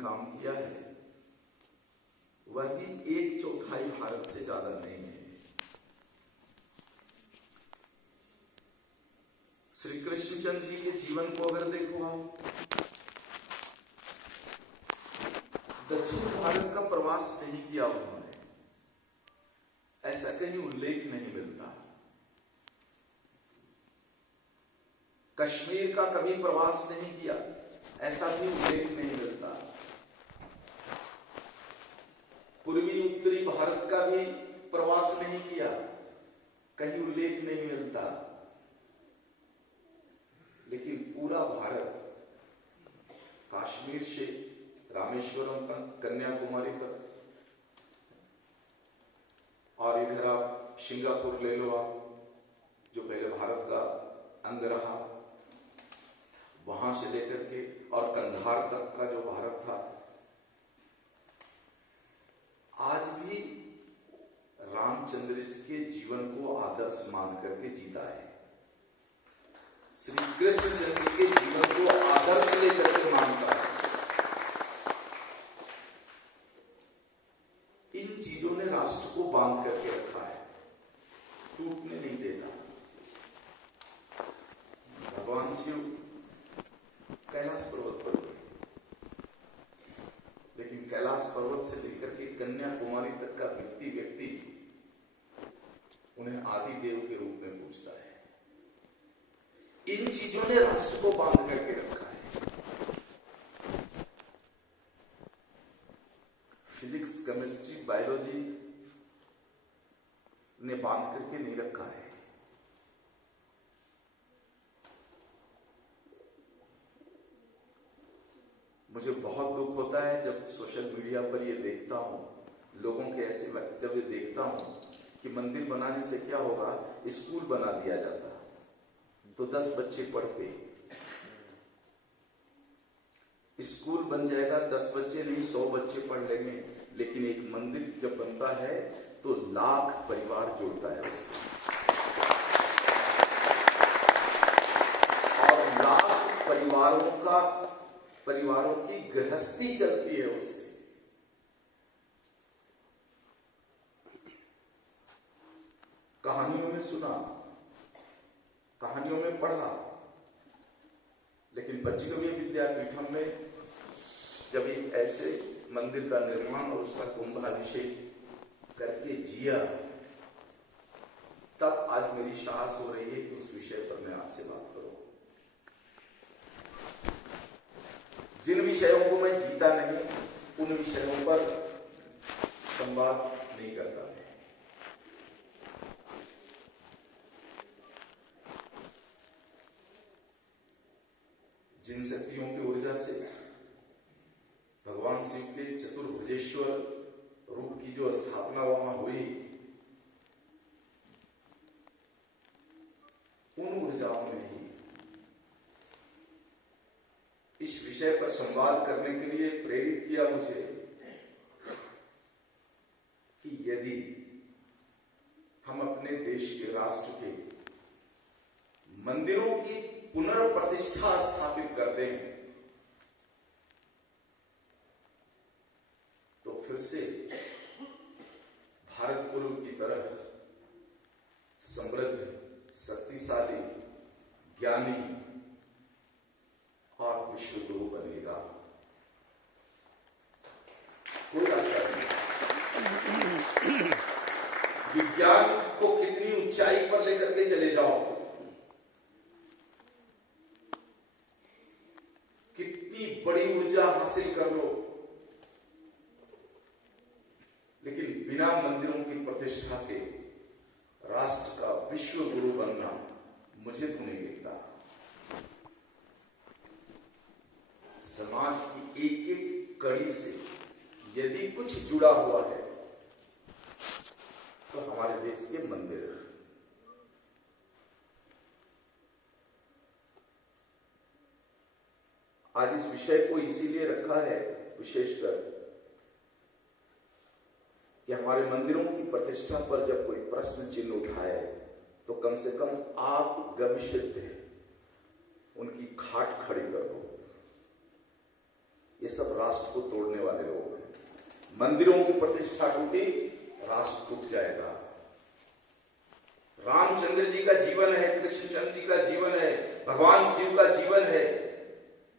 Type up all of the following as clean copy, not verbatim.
काम किया है वह भी 1/4 भारत से ज्यादा नहीं है। श्री कृष्णचंद्र जी के जीवन को अगर देखो आप, दक्षिण भारत का प्रवास नहीं किया उन्होंने, ऐसा कहीं उल्लेख नहीं मिलता। कश्मीर का कभी प्रवास नहीं किया, ऐसा भी उल्लेख नहीं मिलता। पूर्वी उत्तरी भारत का भी प्रवास नहीं किया, कहीं उल्लेख नहीं मिलता। लेकिन पूरा भारत, कश्मीर से रामेश्वरम तक, कन्याकुमारी तक, और इधर आप सिंगापुर ले लो, आप जो पहले भारत का अंग रहा, वहां से लेकर के और कंधार तक का जो भारत था, आज भी रामचंद्र जी के जीवन को आदर्श मान करके जीता है। श्री कृष्णचंद्र जी के जीवन को आदर्श लेकर के मानता है। इन चीजों ने राष्ट्र को बांध करके रखा है, टूटने नहीं देता। भगवान शिव कैलाश पर्वत पर गए, लेकिन कैलाश पर्वत से लेकर के कन्याकुमारी तक का व्यक्ति उन्हें आदि देव के रूप में पूजता है। इन चीजों ने राष्ट्र को बांध करके रखा है। फिजिक्स, केमिस्ट्री, बायोलॉजी ने बांध करके नहीं रखा है। मुझे बहुत दुख होता है जब सोशल मीडिया पर ये देखता हूं, लोगों के ऐसे वक्तव्य देखता हूं कि मंदिर बनाने से क्या होगा, स्कूल बना दिया जाता तो 10 बच्चे पढ़ते, स्कूल बन जाएगा, 10 बच्चे नहीं 100 बच्चे पढ़ लेंगे। लेकिन एक मंदिर जब बनता है तो लाख परिवार जुड़ता है उससे, और लाख परिवारों की गृहस्थी चलती है उससे। कहानियों में सुना, कहानियों में पढ़ा, लेकिन पंचगव्य विद्यापीठम में जब एक ऐसे मंदिर का निर्माण और उसका कुंभाभिषेक करके जिया, तब आज मेरी साहस हो रही है कि उस विषय पर मैं आपसे बात करूं। जिन विषयों को मैं जीता नहीं, उन विषयों पर संवाद नहीं करता। जिन शक्तियों की ऊर्जा से भगवान शिव के चतुर्भुजेश्वर रूप की जो स्थापना वहां हुई, उन ऊर्जाओं ने ही इस विषय पर संवाद करने के लिए प्रेरित किया मुझे कि यदि हम अपने देश के, राष्ट्र के मंदिरों की पुनर्प्रतिष्ठा स्थापित करते हैं तो फिर से भारत पूर्व की तरह समृद्ध, शक्तिशाली, ज्ञानी और विश्व गुरु बनेगा। कोई रास्ता नहीं। विज्ञान को कितनी ऊंचाई पर लेकर के चले जाओ, कितनी बड़ी ऊर्जा हासिल कर लो, लेकिन बिना मंदिरों की प्रतिष्ठा के राष्ट्र का विश्व गुरु बनना मुझे तो नहीं दिखता। समाज की एक एक कड़ी से यदि कुछ जुड़ा हुआ है तो हमारे देश के मंदिर। आज इस विषय को इसीलिए रखा है विशेषकर कि हमारे मंदिरों की प्रतिष्ठा पर जब कोई प्रश्न चिन्ह उठाए तो कम से कम आप गविष्य उनकी खाट खड़ी कर दो। ये सब राष्ट्र को तोड़ने वाले लोग हैं। मंदिरों की प्रतिष्ठा टूटी, राष्ट्र टूट जाएगा। रामचंद्र जी का जीवन है, कृष्णचंद्र जी का जीवन है, भगवान शिव का जीवन है,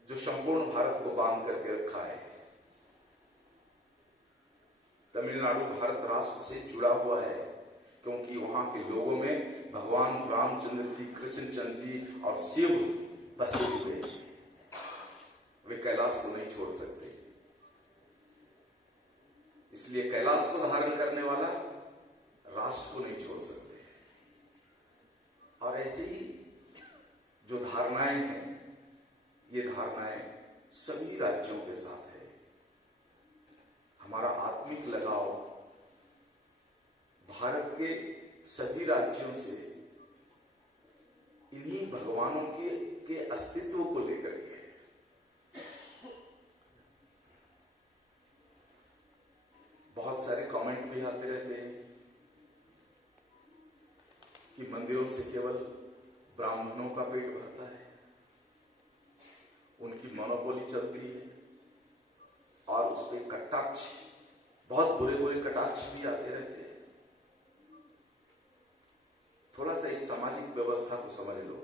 जो संपूर्ण भारत को बांध करके रखा है। तमिलनाडु भारत राष्ट्र से जुड़ा हुआ है, क्योंकि वहां के लोगों में भगवान रामचंद्र जी, कृष्णचंद्र जी और शिव बसे हुए हैं। वे कैलाश को नहीं छोड़ सकते, इसलिए कैलाश को धारण करने वाला राष्ट्र को नहीं छोड़ सकते। और ऐसे ही जो धारणाएं हैं, ये धारणाएं सभी राज्यों के साथ है। हमारा आत्मिक लगाव भारत के सभी राज्यों से इन्हीं भगवानों के अस्तित्व को लेकर के है। बहुत सारे कमेंट भी आते रहते हैं कि मंदिरों से केवल ब्राह्मणों का पेट भरता है, उनकी मोनोपोली चलती है, और उस पर कटाक्ष, बहुत बुरे बुरे कटाक्ष भी आते रहते हैं। थोड़ा सा इस सामाजिक व्यवस्था को समझ लो।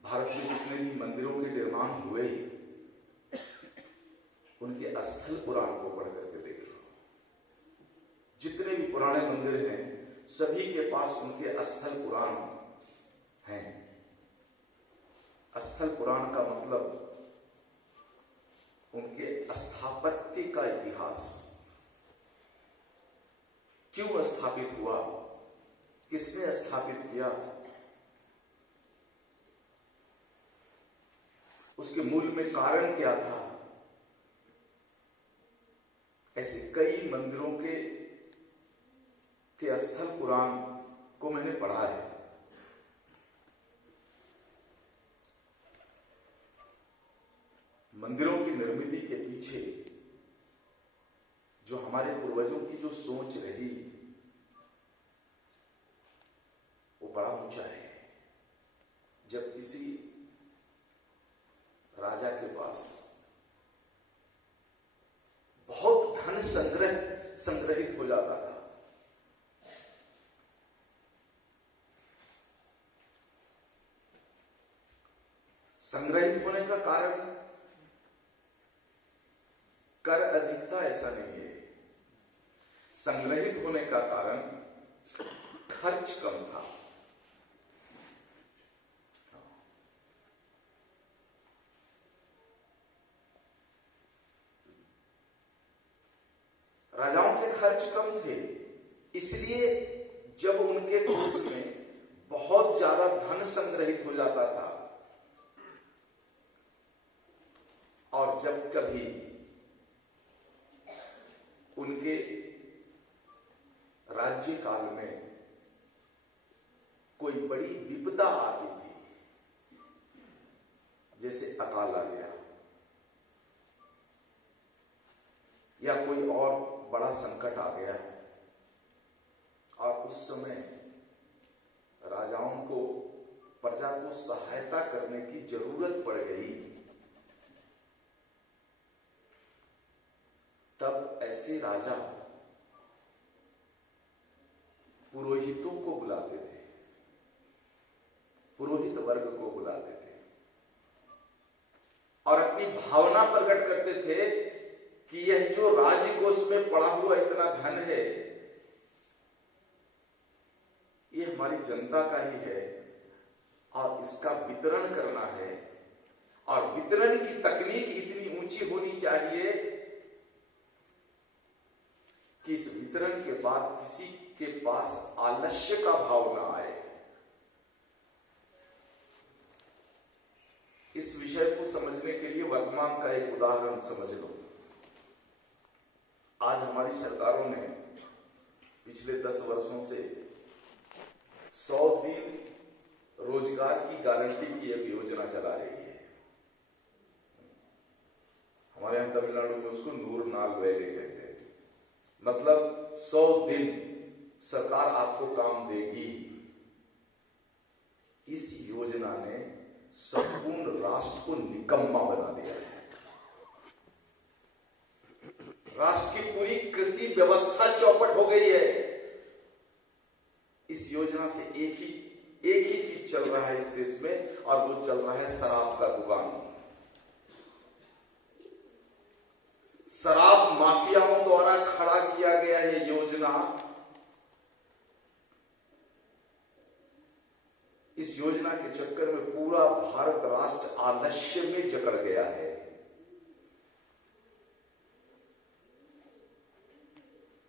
भारत में जितने भी मंदिरों के निर्माण हुए, उनके स्थल पुराण को पढ़ करके देख लो। जितने भी पुराने मंदिर हैं, सभी के पास उनके स्थल पुराण हैं। स्थल पुराण का मतलब उनके स्थापत्य का इतिहास, क्यों स्थापित हुआ, किसने स्थापित किया, उसके मूल में कारण क्या था। ऐसे कई मंदिरों के स्थल पुराण को मैंने पढ़ा है। मंदिरों की निर्मित के पीछे जो हमारे पूर्वजों की जो सोच रही, वो बड़ा ऊंचा है। जब किसी राजा के पास बहुत धन संग्रहित हो जाता था, संग्रहित होने का कारण कर अधिकता ऐसा नहीं है। संग्रहित होने का कारण खर्च कम था। राजाओं के खर्च कम थे, इसलिए जब उनके कोष में बहुत ज्यादा धन संग्रहित हो जाता था, और जब कभी उनके राज्य काल में कोई बड़ी विपदा आती थी, जैसे अकाल आ गया या कोई और बड़ा संकट आ गया, और उस समय राजाओं को प्रजा को सहायता करने की जरूरत पड़ गई, तब ऐसे राजा पुरोहितों को बुलाते थे, पुरोहित वर्ग को बुलाते थे, और अपनी भावना प्रकट करते थे कि यह जो राजकोष में पड़ा हुआ इतना धन है, ये हमारी जनता का ही है, और इसका वितरण करना है, और वितरण की तकनीक इतनी ऊंची होनी चाहिए कि इस वितरण के बाद किसी के पास आलस्य का भाव ना आए। इस विषय को समझने के लिए वर्तमान का एक उदाहरण समझ लो। आज हमारी सरकारों ने पिछले 10 वर्षों से 100 दिन रोजगार की गारंटी की एक योजना चला रही है। हमारे यहां तमिलनाडु में उसको नूर नाल वैले कहते हैं। मतलब 100 दिन सरकार आपको काम देगी। इस योजना ने संपूर्ण राष्ट्र को निकम्मा बना दिया है। राष्ट्र की पूरी कृषि व्यवस्था चौपट हो गई है। इस योजना से एक ही चीज चल रहा है इस देश में, और वो चल रहा है शराब का दुकान। शराब माफियाओं द्वारा खड़ा किया गया ये योजना, इस योजना के चक्कर में पूरा भारत राष्ट्र आलस्य में जकड़ गया है।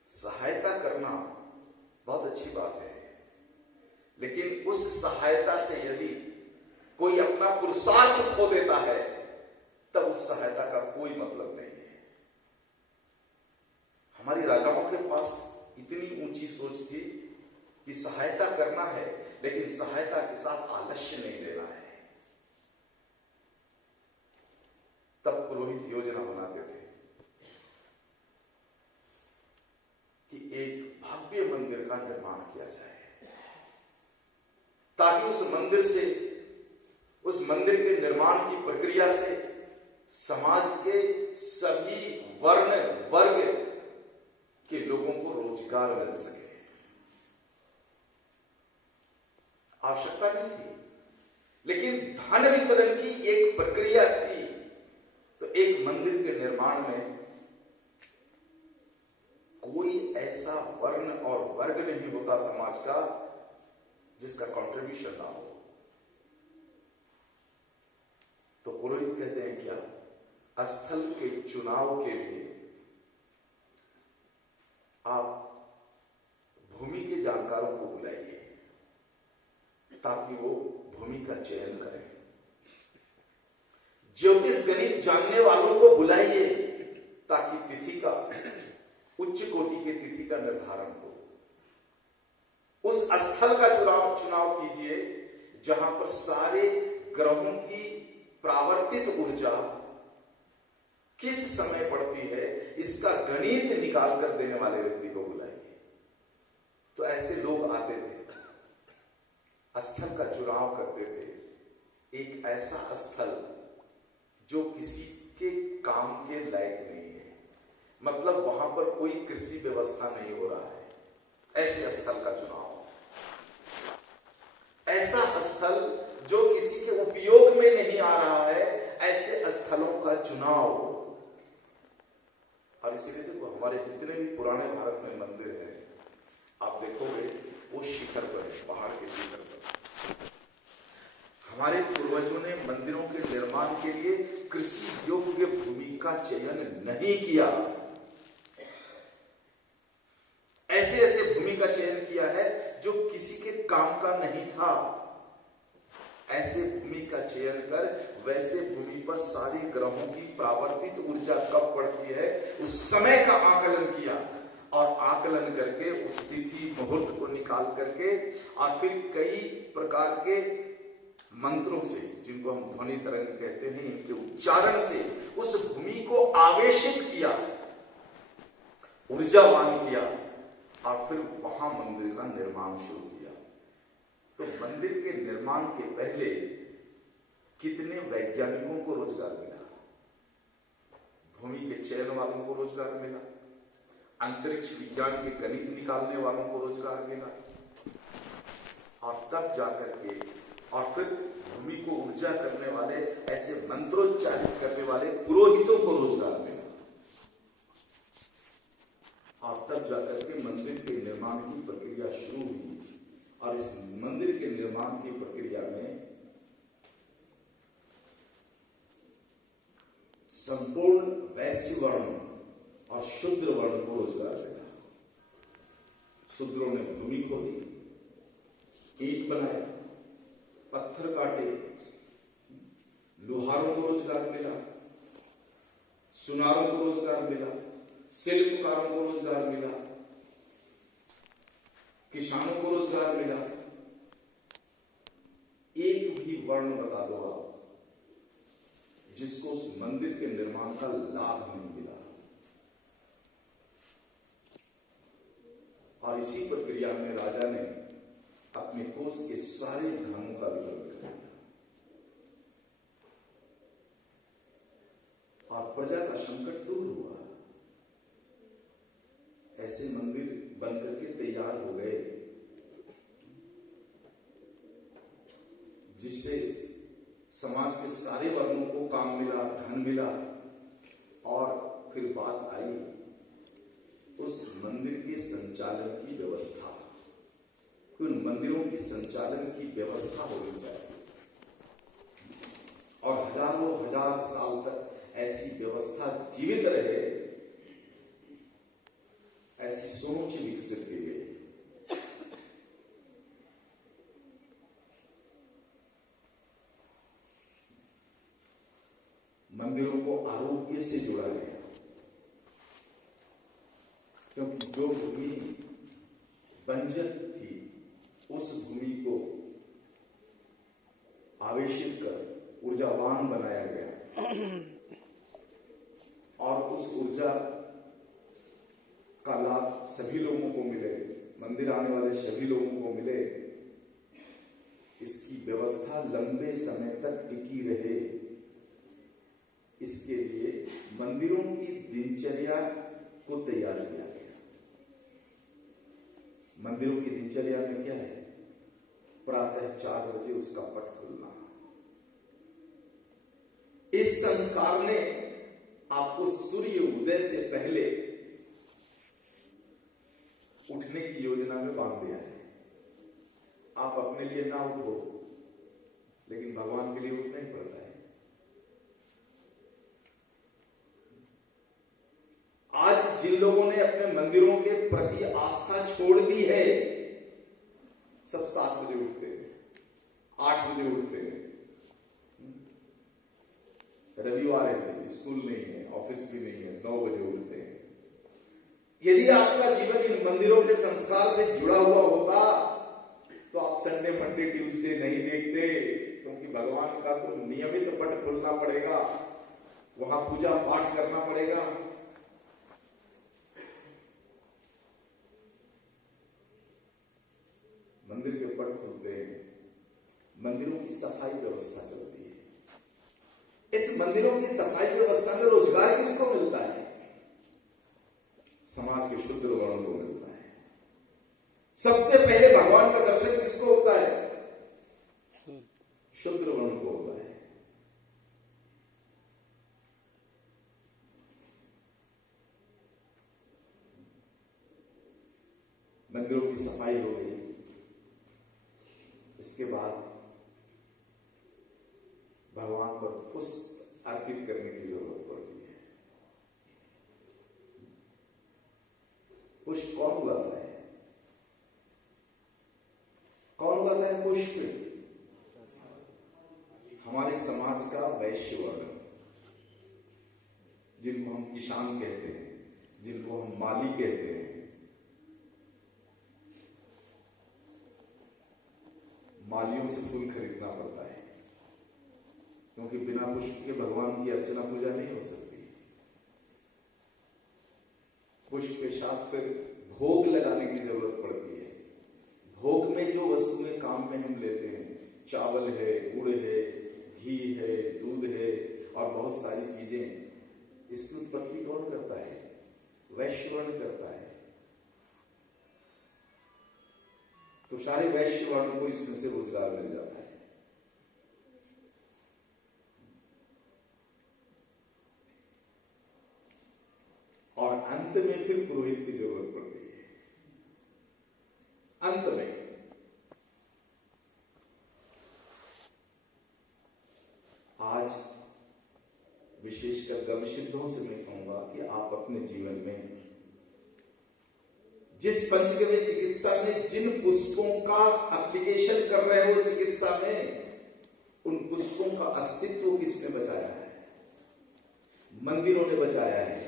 सहायता करना बहुत अच्छी बात है, लेकिन उस सहायता से यदि कोई अपना पुरुषार्थ खो देता है तब उस सहायता का कोई मतलब नहीं है। हमारी राजाओं के पास इतनी ऊंची सोच थी कि सहायता करना है, लेकिन सहायता के साथ आलस्य नहीं लेना है। तब पुरोहित योजना बनाते थे कि एक भव्य मंदिर का निर्माण किया जाए, ताकि उस मंदिर के निर्माण की प्रक्रिया से समाज के सभी वर्ण वर्ग के लोगों को रोजगार मिल सके। आवश्यकता नहीं थी, लेकिन धन वितरण की एक प्रक्रिया थी। तो एक मंदिर के निर्माण में कोई ऐसा वर्ण और वर्ग नहीं होता समाज का जिसका कंट्रीब्यूशन ना हो। तो पुरोहित कहते हैं क्या, स्थल के चुनाव के लिए आप भूमि के जानकारों को बुलाइए ताकि वो भूमि का चयन करें। ज्योतिष गणित जानने वालों को बुलाइए ताकि तिथि का, उच्च कोटि के तिथि का निर्धारण हो। उस स्थल का चुनाव कीजिए जहां पर सारे ग्रहों की प्रावर्तित ऊर्जा किस समय पड़ती है, इसका गणित निकाल कर देने वाले व्यक्ति को बुलाइए। तो ऐसे लोग आते थे, स्थल का चुनाव करते थे। एक ऐसा स्थल जो किसी के काम के लायक नहीं है, मतलब वहां पर कोई कृषि व्यवस्था नहीं हो रहा है, ऐसे स्थल का चुनाव। ऐसा स्थल जो किसी के उपयोग में नहीं आ रहा है, ऐसे स्थलों का चुनाव। और इसीलिए देखो, हमारे जितने भी पुराने भारत में मंदिर हैं, आप देखोगे वो शिखर पर है, पहाड़ के शिखर पर। हमारे पूर्वजों ने मंदिरों के निर्माण के लिए कृषि योग्य भूमि का चयन नहीं किया, ऐसे भूमि का चयन किया है जो किसी के काम का नहीं था। ऐसे भूमि का चयन कर वैसे भूमि पर सारी ग्रहों की प्रावर्तित ऊर्जा कब पड़ती है उस समय का आकलन किया, और आकलन करके उस तिथि मुहूर्त को निकाल करके, और फिर कई प्रकार के मंत्रों से, जिनको हम ध्वनि तरंग कहते हैं, इनके उच्चारण से उस भूमि को आवेशित किया, ऊर्जावान किया, और फिर वहां मंदिर का निर्माण शुरू किया। तो मंदिर के निर्माण के पहले कितने वैज्ञानिकों को रोजगार मिला, भूमि के चयन वालों को रोजगार मिला, अंतरिक्ष विज्ञान के गणित निकालने वालों को रोजगार मिला, और तब जाकर के, और फिर भूमि को ऊर्जा करने वाले, ऐसे मंत्रोच्चारित करने वाले पुरोहितों को रोजगार मिला, और तब जाकर के मंदिर के निर्माण की प्रक्रिया शुरू हुई। और इस मंदिर के निर्माण की प्रक्रिया में संपूर्ण वैश्य वर्ण और शूद्र वर्ण को रोजगार मिला। शूद्रों ने भूमि खोदी, ईंट बनाया, पत्थर काटे, लोहारों को रोजगार मिला, सुनारों को रोजगार मिला, शिल्पकारों को रोजगार मिला, किसानों को रोजगार मिला। एक भी वर्ण बता दो आप जिसको उस मंदिर के निर्माण का लाभ नहीं मिला। और इसी प्रक्रिया में राजा ने अपने कोष के सारे धनों का वितरण कर दिया और प्रजा का संकट दूर हुआ। ऐसे मंदिर बनकर के तैयार हो गए जिससे समाज के सारे वर्गों को काम मिला, धन मिला। और फिर बात आई उस मंदिर के संचालन की व्यवस्था। उन मंदिरों की संचालन की व्यवस्था होनी चाहिए और हजारों हजार साल तक ऐसी व्यवस्था जीवित रहे, ऐसी सोच विकसित की गई। मंदिरों को आरोग्य से जोड़ा गया, क्योंकि जो भूमि बंजर थी उस भूमि को आवेशित कर ऊर्जावान बनाया गया और उस ऊर्जा का लाभ सभी लोगों को मिले, मंदिर आने वाले सभी लोगों को मिले, इसकी व्यवस्था लंबे समय तक टिकी रहे। इसके लिए मंदिरों की दिनचर्या को तैयार किया गया। मंदिरों की दिनचर्या में क्या है? प्रातः 4 बजे उसका पट खुलना। इस संस्कार ने आपको सूर्य उदय से पहले उठने की योजना में बांध दिया है। आप अपने लिए ना उठो, लेकिन भगवान के लिए उठना ही पड़ता है। आज जिन लोगों ने अपने मंदिरों के प्रति आस्था छोड़ दी है, सब 7 बजे उठते हैं, 8 बजे उठते हैं। रविवार है, स्कूल नहीं है, ऑफिस भी नहीं है, 9 बजे उठते हैं। यदि आपका जीवन इन मंदिरों के संस्कार से जुड़ा हुआ होता तो आप संडे, मंडे, ट्यूसडे नहीं देखते, क्योंकि भगवान का तो नियमित पट खोलना पड़ेगा, वहां पूजा पाठ करना पड़ेगा। मंदिर के पट खुलते हैं, मंदिरों की सफाई व्यवस्था चलती है। इस मंदिरों की सफाई व्यवस्था में रोजगार किसको मिलता है? समाज के शुद्ध वर्णों को मिलता है। सबसे पहले भगवान का दर्शन किसको होता है? शुद्ध वर्ण को होता है। मंदिरों की सफाई हो गई, इसके बाद भगवान पर पुष्प अर्पित करने की जरूरत पड़ती है। पुष्प कौन उगाता है? कौन उगाता है पुष्प? हमारे समाज का वैश्य वर्ग, जिनको हम किसान कहते हैं, जिनको हम माली कहते हैं, मालियों से फूल खरीदना पड़ता है, क्योंकि बिना पुष्प के भगवान की अर्चना पूजा नहीं हो सकती। पुष्प के साथ फिर भोग लगाने की जरूरत पड़ती है। भोग में जो वस्तुएं काम में हम लेते हैं, चावल है, गुड़ है, घी है, दूध है और बहुत सारी चीजें, इसकी उत्पत्ति कौन करता है? वैश्य वर्ण करता है। तो सारे वैश्य वर्ण को इसमें से रोजगार मिल जाता है। और अंत में फिर पुरोहित की जरूरत पड़ती है। अंत में आज विशेषकर गर्भसिद्धों से मैं कहूंगा कि आप अपने जीवन में जिस पंचगव्य चिकित्सा में जिन पुष्पों का एप्लीकेशन कर रहे हो चिकित्सा में, उन पुष्पों का अस्तित्व किसने बचाया है? मंदिरों ने बचाया है।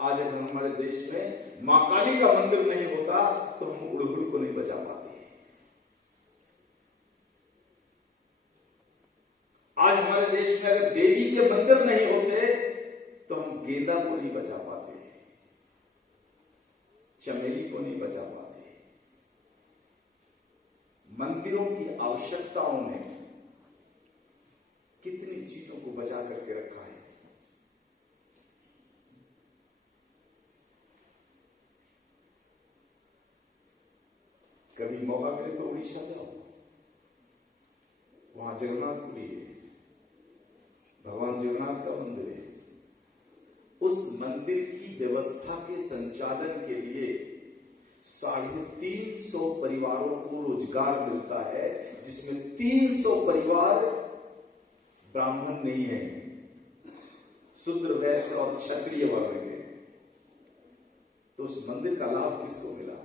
आज अगर हमारे देश में मां काली का मंदिर नहीं होता तो हम उड़हुल को नहीं बचा पाते। आज हमारे देश में अगर देवी के मंदिर नहीं होते तो हम गेंदा को नहीं बचा पाते, चमेली को नहीं बचा पाते। मंदिरों की आवश्यकताओं ने कितनी चीजों को बचा करके रखा है। कभी मौका मिले तो उड़ीसा जाओ, वहां जगन्नाथपुरी है, भगवान जगन्नाथ का मंदिर है। उस मंदिर की व्यवस्था के संचालन के लिए 350 परिवारों को रोजगार मिलता है, जिसमें 300 परिवार ब्राह्मण नहीं है, शूद्र, वैश्य और क्षत्रिय वर्ग के। तो उस मंदिर का लाभ किसको मिला?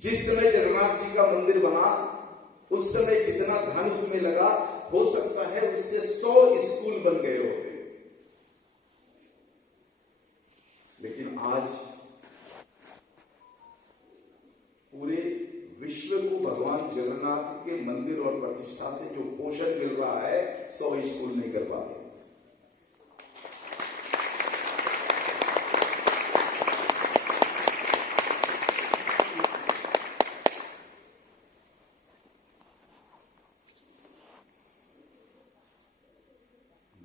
जिस समय जगन्नाथ जी का मंदिर बना, उस समय जितना धन उसमें लगा, हो सकता है उससे 100 स्कूल बन गए होते। लेकिन आज पूरे विश्व को भगवान जगन्नाथ के मंदिर और प्रतिष्ठा से जो पोषण मिल रहा है, 100 स्कूल नहीं कर पाते।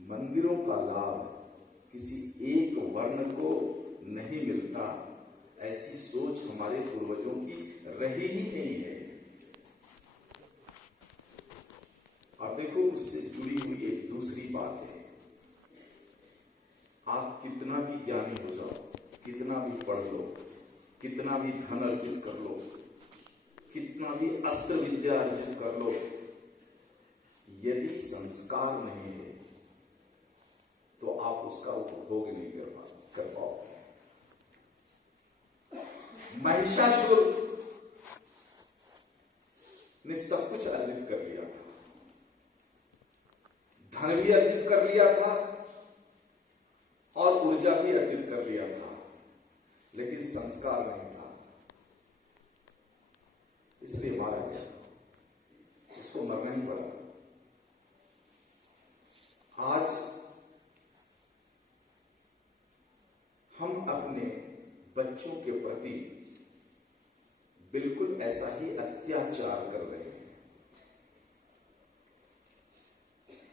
मंदिरों का लाभ किसी एक वर्ण को नहीं मिलता, ऐसी सोच हमारे पूर्वजों की रही ही नहीं है। और देखो, उससे जुड़ी हुई एक दूसरी बात है, आप कितना भी ज्ञानी हो जाओ, कितना भी पढ़ लो, कितना भी धन अर्जित कर लो, कितना भी अस्त्र विद्या अर्जित कर लो, यदि संस्कार नहीं है तो आप उसका उपभोग नहीं कर पाओगे। महिषासुर ने सब कुछ अर्जित कर लिया था, धन भी अर्जित कर लिया था और ऊर्जा भी अर्जित कर लिया था, लेकिन संस्कार नहीं था, इसलिए मारा गया, इसको मरना ही पड़ा। आज हम अपने बच्चों के प्रति बिल्कुल ऐसा ही अत्याचार कर रहे हैं।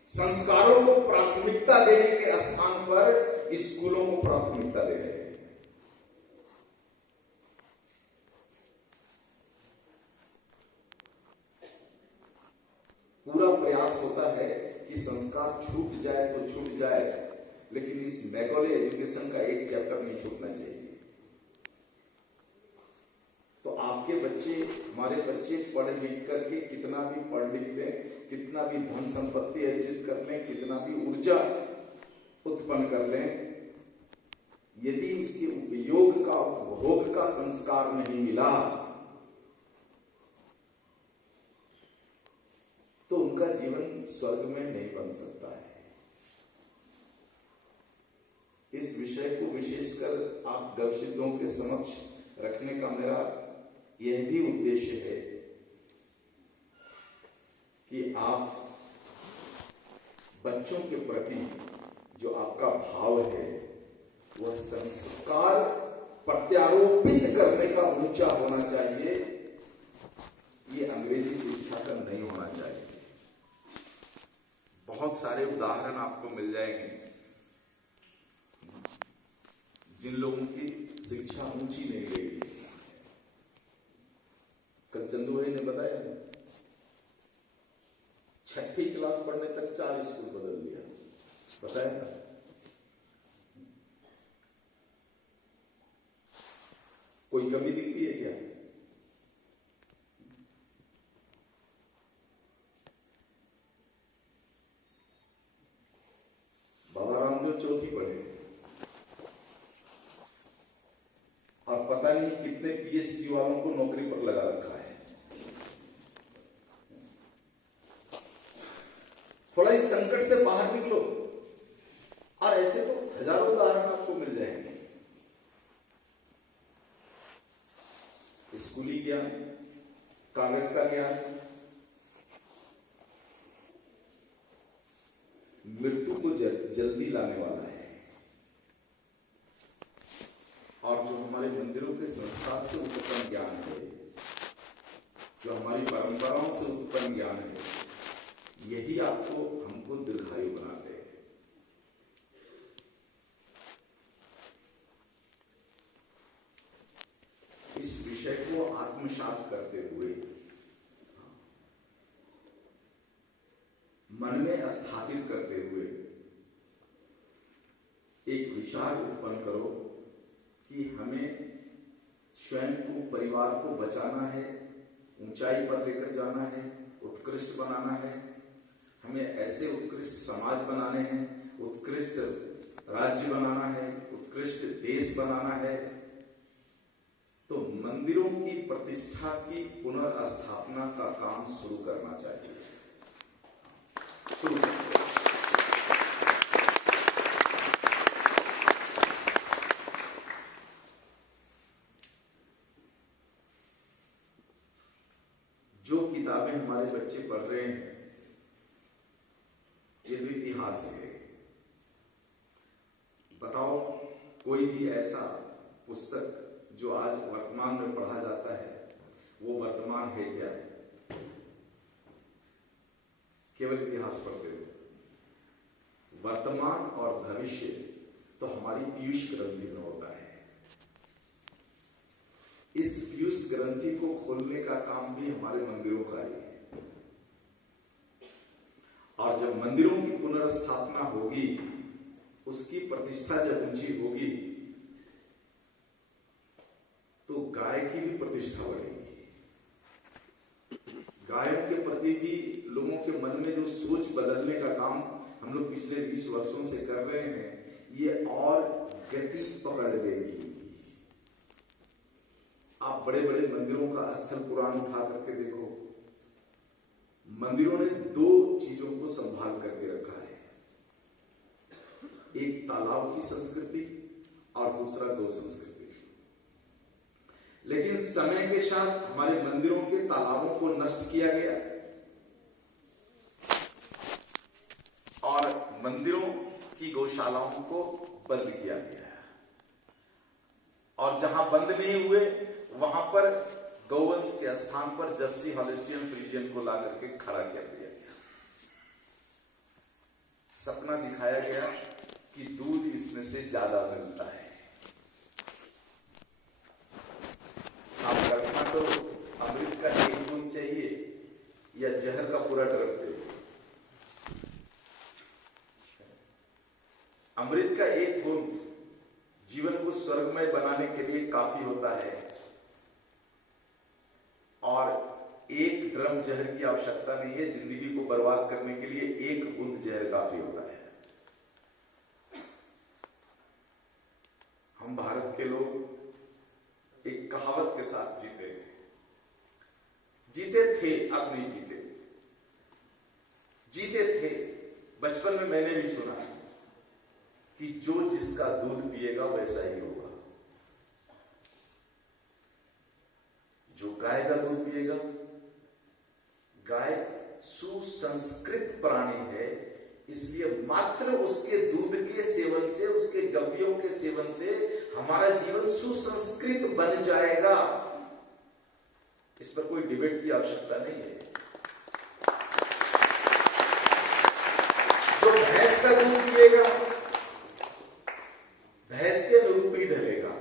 संस्कारों को प्राथमिकता देने के स्थान पर स्कूलों को प्राथमिकता दे रहे हैं। पूरा प्रयास होता है कि संस्कार छूट जाए तो छूट जाए, लेकिन इस मैकॉले एजुकेशन का एक चैप्टर नहीं छूटना चाहिए। तो आपके बच्चे, हमारे बच्चे पढ़ लिख करके कितना भी पढ़ लिख लें, कितना भी धन संपत्ति अर्जित कर लें, कितना भी ऊर्जा उत्पन्न कर लें, यदि उसके उपयोग का, उपभोग का संस्कार नहीं मिला, तो उनका जीवन स्वर्ग में नहीं बन सकता है। इस विषय को विशेषकर आप गवसिद्धों के समक्ष रखने का मेरा यह भी उद्देश्य है कि आप बच्चों के प्रति जो आपका भाव है, वह संस्कार प्रत्यारोपित करने का ऊंचा होना चाहिए। ये अंग्रेजी शिक्षा का नहीं होना चाहिए। बहुत सारे उदाहरण आपको मिल जाएंगे जिन लोगों की शिक्षा ऊंची नहीं गई। कल चंदू भाई ने बताया, 6ठी क्लास पढ़ने तक 4 स्कूल बदल दिया, बताया ना। कोई कमी दिखती है क्या? बाबा रामदेव 4थी पढ़े और पता नहीं कितने पीएचडी वालों को नौकरी पर लगा रखा है। थोड़ा इस संकट से बाहर निकलो, और ऐसे तो हजारों उदाहरण आपको मिल जाएंगे। स्कूली ज्ञान, कागज का ज्ञान मृत्यु को जल्दी लाने वाला है, और जो हमारे मंदिरों के संस्कार से उत्पन्न ज्ञान है, जो हमारी परंपराओं से उत्पन्न ज्ञान है, यही आपको हमको दीर्घायु बनाते हैं। इस विषय को आत्मसात करते हुए मन में स्थापित करते हुए एक विचार उत्पन्न करो कि हमें स्वयं को, परिवार को बचाना है, ऊंचाई पर लेकर जाना है, उत्कृष्ट बनाना है। हमें ऐसे उत्कृष्ट समाज बनाने हैं, उत्कृष्ट राज्य बनाना है, उत्कृष्ट देश बनाना है। तो मंदिरों की प्रतिष्ठा की पुनर्स्थापना का काम शुरू करना चाहिए। शुरू जो किताबें हमारे बच्चे पढ़ रहे हैं, ये तो इतिहास है। बताओ कोई भी ऐसा पुस्तक जो आज वर्तमान में पढ़ा जाता है, वो वर्तमान है क्या? केवल इतिहास पढ़ते हो। वर्तमान और भविष्य तो हमारी पीयूष ग्रंथि में होता है। इस पीयूष ग्रंथि को खोलने का काम भी हमारे मंदिरों का ही है। और जब मंदिरों की पुनर्स्थापना होगी, उसकी प्रतिष्ठा जब ऊंची होगी, तो गाय की भी प्रतिष्ठा बढ़ेगी। गायों के प्रति भी लोगों के मन में जो सोच बदलने का काम हम लोग पिछले 20 वर्षों से कर रहे हैं, ये और गति पकड़ लेगी। आप बड़े बड़े मंदिरों का स्थल पुराण उठा करके देखो, मंदिरों ने 2 चीजों को संभाल करके रखा है। एक तालाब की संस्कृति और दूसरा गौ संस्कृति। लेकिन समय के साथ हमारे मंदिरों के तालाबों को नष्ट किया गया और मंदिरों की गौशालाओं को बंद किया गया। और जहां बंद नहीं हुए, वहां पर गौवंश के स्थान पर जर्सी, हॉलिस्टियन, फ्रीजियन को ला करके खड़ा किया गया। सपना दिखाया गया कि दूध इसमें से ज्यादा मिलता है। आप कल्पना तो अमृत का एक बूंद चाहिए या जहर का पूरा ड्रम चाहिए? अमृत का एक बूंद जीवन को स्वर्गमय बनाने के लिए काफी होता है, और एक ड्रम जहर की आवश्यकता नहीं है। जिंदगी को बर्बाद करने के लिए एक बूंद जहर काफी होता है। हम भारत के लोग एक कहावत के साथ जीते थे, अब नहीं जीते थे। बचपन में मैंने भी सुना कि जो जिसका दूध पिएगा वैसा ही होगा। जो गाय का दूध पिएगा, गाय सुसंस्कृत प्राणी है, इसलिए मात्र उसके दूध के सेवन से, उसके गव्यों के सेवन से हमारा जीवन सुसंस्कृत बन जाएगा। इस पर कोई डिबेट की आवश्यकता नहीं है। जो भैंस का दूध पिएगा, भैंस के अनुरूप ही ढलेगा।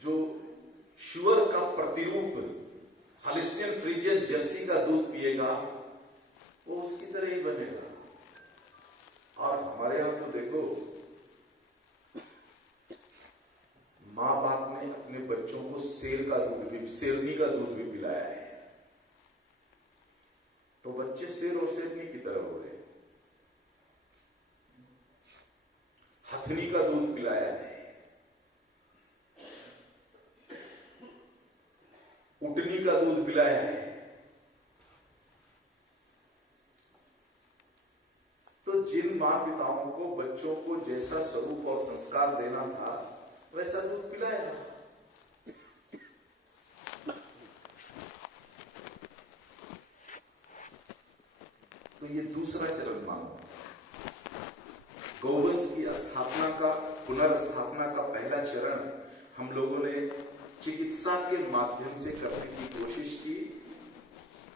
जो शुअर का प्रतिरूप हॉलिस्टियन, फ्रीजियन, जर्सी का दूध पिएगा, वो उसकी तरह ही बनेगा। और हमारे यहां तो देखो, मां बाप ने अपने बच्चों को शेर का दूध भी, शेरनी का दूध भी पिलाया है, तो बच्चे शेर और शेरनी की तरह हो गए। हथनी का दूध पिलाया है, उटनी का दूध पिलाया है। तो जिन मां पिताओं को बच्चों को जैसा स्वरूप और संस्कार देना था, वैसा दूध पिलाया। तो ये दूसरा चरण मानो। गौवंश की स्थापना का, पुनर्स्थापना का पहला चरण हम लोगों ने चिकित्सा के माध्यम से करने की कोशिश की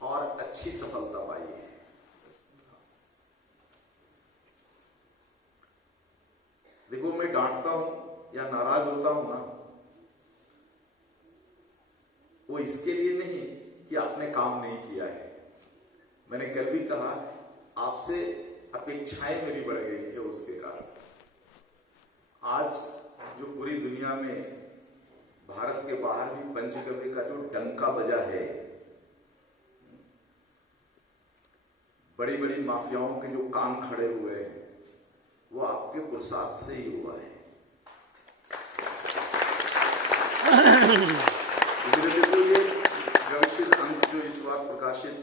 और अच्छी सफलता पाई है। देखो, मैं डांटता हूं या नाराज होता हूं ना, वो इसके लिए नहीं कि आपने काम नहीं किया है। मैंने कल भी कहा, आपसे अपेक्षाएं मेरी बढ़ गई है, उसके कारण आज जो पूरी दुनिया में, भारत के बाहर भी पंचगव्य का जो डंका बजा है, बड़ी बड़ी माफियाओं के जो कान खड़े हुए हैं, वो आपके पुरुषार्थ से ही हुआ है। इसलिए देखो, ये गविष्ठ अंक जो इस बार प्रकाशित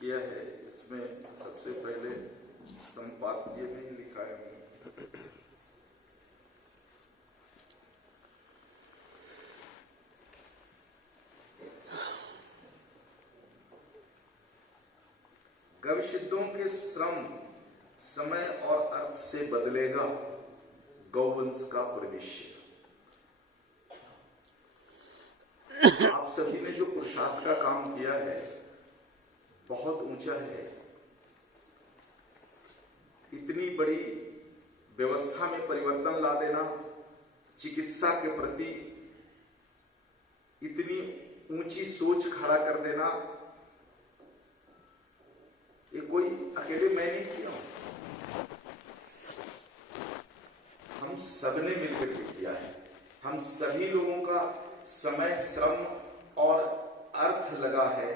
किया है, इसमें सबसे पहले संपादकीय में ही लिखा है, गविष्ठों के श्रम, समय और अर्थ से बदलेगा गौवंश का परिदृश्य। आप सभी ने जो पुरुषार्थ का काम किया है बहुत ऊंचा है। इतनी बड़ी व्यवस्था में परिवर्तन ला देना, चिकित्सा के प्रति इतनी ऊंची सोच खड़ा कर देना, ये कोई अकेले मैं नहीं किया, हम सबने मिलकर के किया है। हम सभी लोगों का समय, श्रम और अर्थ लगा है,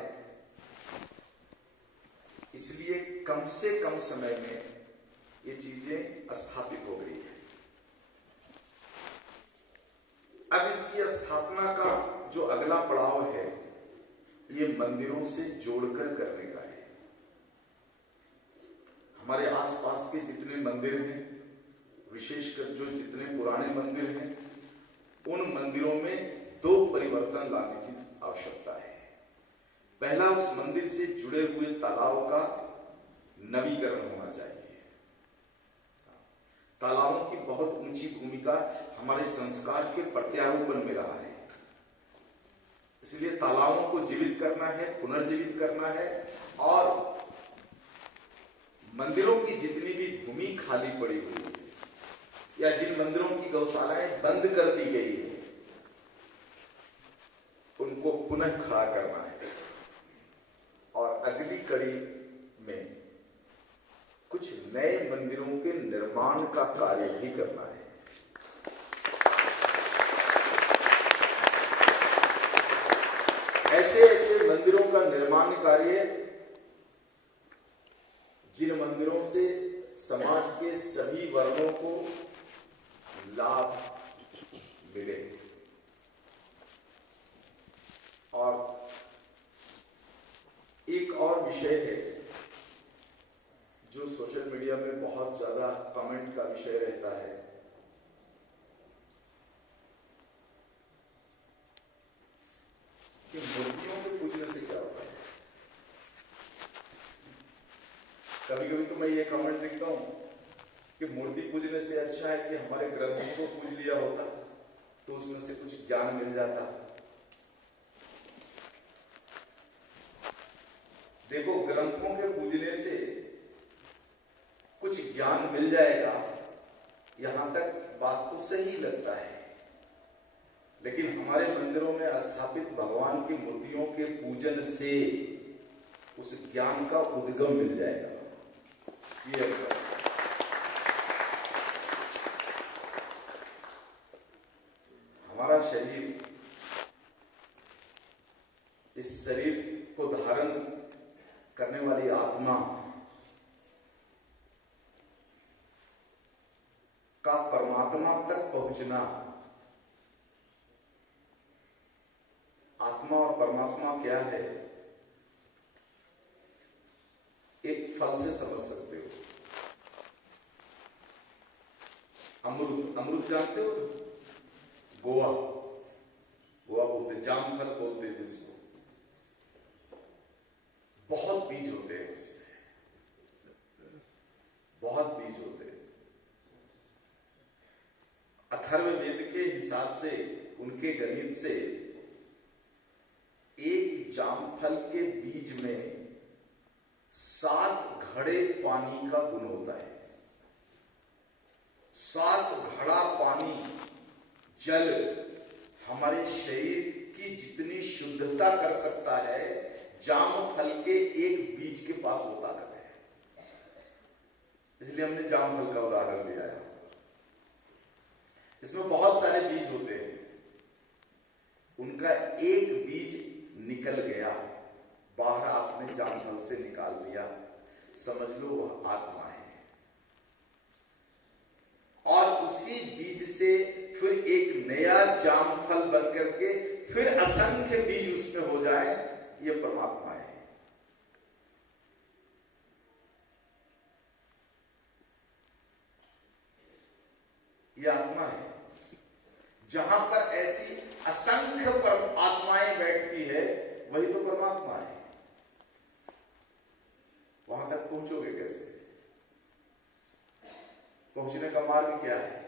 इसलिए कम से कम समय में ये चीजें स्थापित हो गई है। अब इसकी स्थापना का जो अगला पड़ाव है, ये मंदिरों से जोड़कर करने का है। हमारे आसपास के जितने मंदिर हैं, विशेषकर जो जितने पुराने मंदिर हैं, उन मंदिरों में दो परिवर्तन लाने की आवश्यकता है। पहला, उस मंदिर से जुड़े हुए तालाब का नवीकरण होना चाहिए। तालाबों की बहुत ऊंची भूमिका हमारे संस्कार के प्रत्यारोपण में रहा है, इसलिए तालाबों को जीवित करना है, पुनर्जीवित करना है, और मंदिरों की जितनी भी भूमि खाली पड़ी हुई है या जिन मंदिरों की गौशालाएं बंद कर दी गई है, उनको पुनः खड़ा करना है। और अगली कड़ी में कुछ नए मंदिरों के निर्माण का कार्य भी करना है। ऐसे ऐसे मंदिरों का निर्माण कार्य, जिन मंदिरों से समाज के सभी वर्गों को लाभ मिले। और एक और विषय है जो सोशल मीडिया में बहुत ज्यादा कमेंट का विषय रहता है, कि मूर्तियों के पूजने से क्या होता है। कभी कभी तो मैं ये कमेंट देखता हूं कि मूर्ति पूजने से अच्छा है कि हमारे ग्रंथों को पूज लिया होता, तो उसमें से कुछ ज्ञान मिल जाता। देखो, ग्रंथों के पूजने से कुछ ज्ञान मिल जाएगा, यहां तक बात तो सही लगता है, लेकिन हमारे मंदिरों में स्थापित भगवान की मूर्तियों के पूजन से उस ज्ञान का उद्गम मिल जाएगा। ये हमारा शरीर, इस शरीर को धारण करने वाली आत्मा का परमात्मा तक पहुंचना, आत्मा और परमात्मा क्या है, एक फल से समझ सकते हो। अमरूद, अमरूद जानते हो? गोवा, गोवा बोलते, जाम फल बोलते हैं जिसको। बहुत बीज होते हैं उसमें, बहुत बीज होते हैं। उनके गणित से एक जामफल के बीज में 7 घड़े पानी का गुण होता है। 7 घड़ा पानी, जल हमारे शरीर की जितनी शुद्धता कर सकता है, जामफल के एक बीज के पास वो ताकत है। इसलिए हमने जामफल का उदाहरण लिया है। इसमें बहुत सारे बीज होते हैं, उनका एक बीज निकल गया, बाहर आपने जामफल से निकाल दिया, समझ लो वह आत्मा है। और उसी बीज से फिर एक नया जामफल बन करके फिर असंख्य बीज उसमें हो जाए, यह परमात्मा है। यह आत्मा है। जहां पर ऐसी असंख्य आत्माएं बैठती है, वही तो परमात्मा है। वहां तक पहुंचोगे कैसे? पहुंचने का मार्ग क्या है?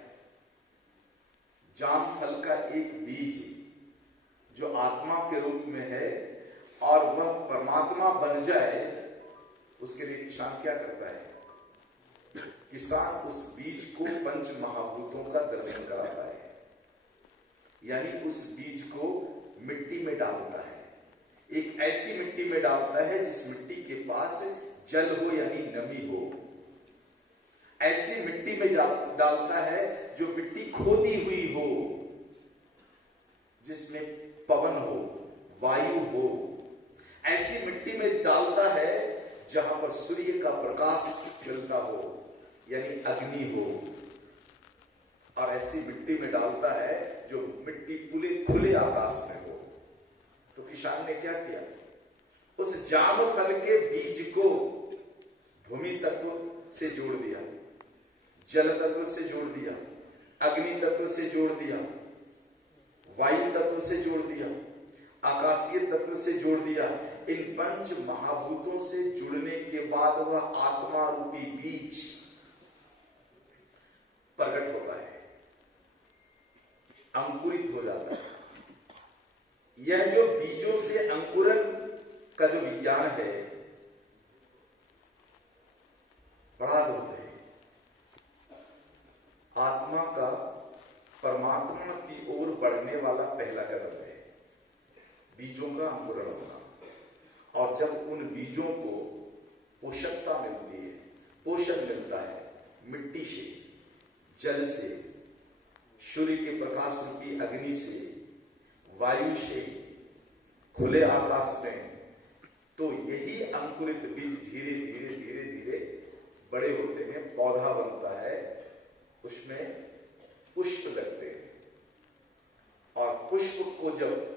जामफल का एक बीज जो आत्मा के रूप में है और वह परमात्मा बन जाए, उसके लिए किसान क्या करता है? किसान उस बीज को पंच महाभूतों का दर्शन कराता है, यानी उस बीज को मिट्टी में डालता है। एक ऐसी मिट्टी में डालता है जिस मिट्टी के पास जल हो, यानी नमी हो। ऐसी मिट्टी में डालता है जो मिट्टी खोदी हुई हो, जिसमें पवन हो, वायु हो। ऐसी मिट्टी में डालता है जहां पर सूर्य का प्रकाश मिलता हो, यानी अग्नि हो। और ऐसी मिट्टी में डालता है जो मिट्टी पूरे खुले आकाश में हो। तो किसान ने क्या किया? उस जामफल के बीज को भूमि तत्व से जोड़ दिया, जल तत्व से जोड़ दिया, अग्नि तत्व से जोड़ दिया, वायु तत्व से जोड़ दिया, आकाशीय तत्व से जोड़ दिया। इन पंच महाभूतों से जुड़ने के बाद वह आत्मा रूपी बीज प्रकट होता है, अंकुरित हो जाता है। यह जो बीजों से अंकुरन का जो विज्ञान है, बड़ा अद्भुत है। आत्मा का परमात्मा की ओर बढ़ने वाला पहला कदम है बीजों का अंकुरण होना। और जब उन बीजों को पोषकता मिलती है, पोषण मिलता है मिट्टी से, जल से, सूर्य के प्रकाश रूपी अग्नि से, वायु से, खुले आकाश में, तो यही अंकुरित बीज धीरे धीरे धीरे धीरे बड़े होते हैं, पौधा बनता है, उसमें पुष्प लगते हैं। और पुष्प को जब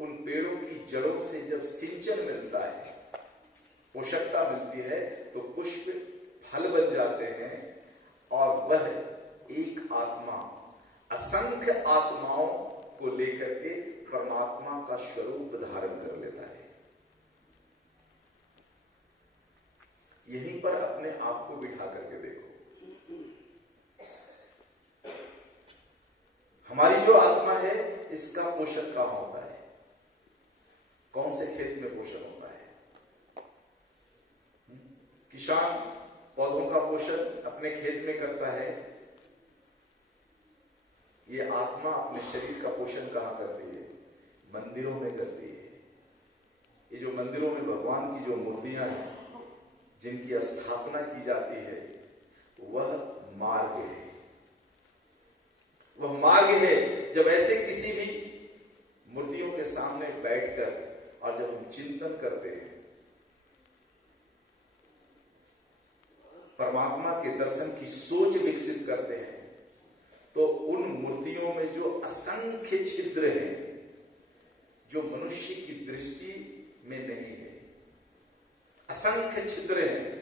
उन पेड़ों की जड़ों से जब सिंचन मिलता है, पोषकता मिलती है, तो पुष्प फल बन जाते हैं। और वह एक आत्मा असंख्य आत्माओं को लेकर के परमात्मा का स्वरूप धारण कर लेता है। यहीं पर अपने आप को बिठा करके देखो। हमारी जो आत्मा है, इसका पोषण कहां होता है? कौन से खेत में पोषण होता है? किसान पौधों का पोषण अपने खेत में करता है। ये आत्मा अपने शरीर का पोषण कहां करती है? मंदिरों में करती है। ये जो मंदिरों में भगवान की जो मूर्तियां हैं, जिनकी स्थापना की जाती है, वह मार्ग है। वह मार्ग है। जब ऐसे किसी भी मूर्तियों के सामने बैठकर और जब हम चिंतन करते हैं, परमात्मा के दर्शन की सोच विकसित करते हैं, तो उन मूर्तियों में जो असंख्य छिद्र हैं, जो मनुष्य की दृष्टि में नहीं है, असंख्य छिद्र हैं,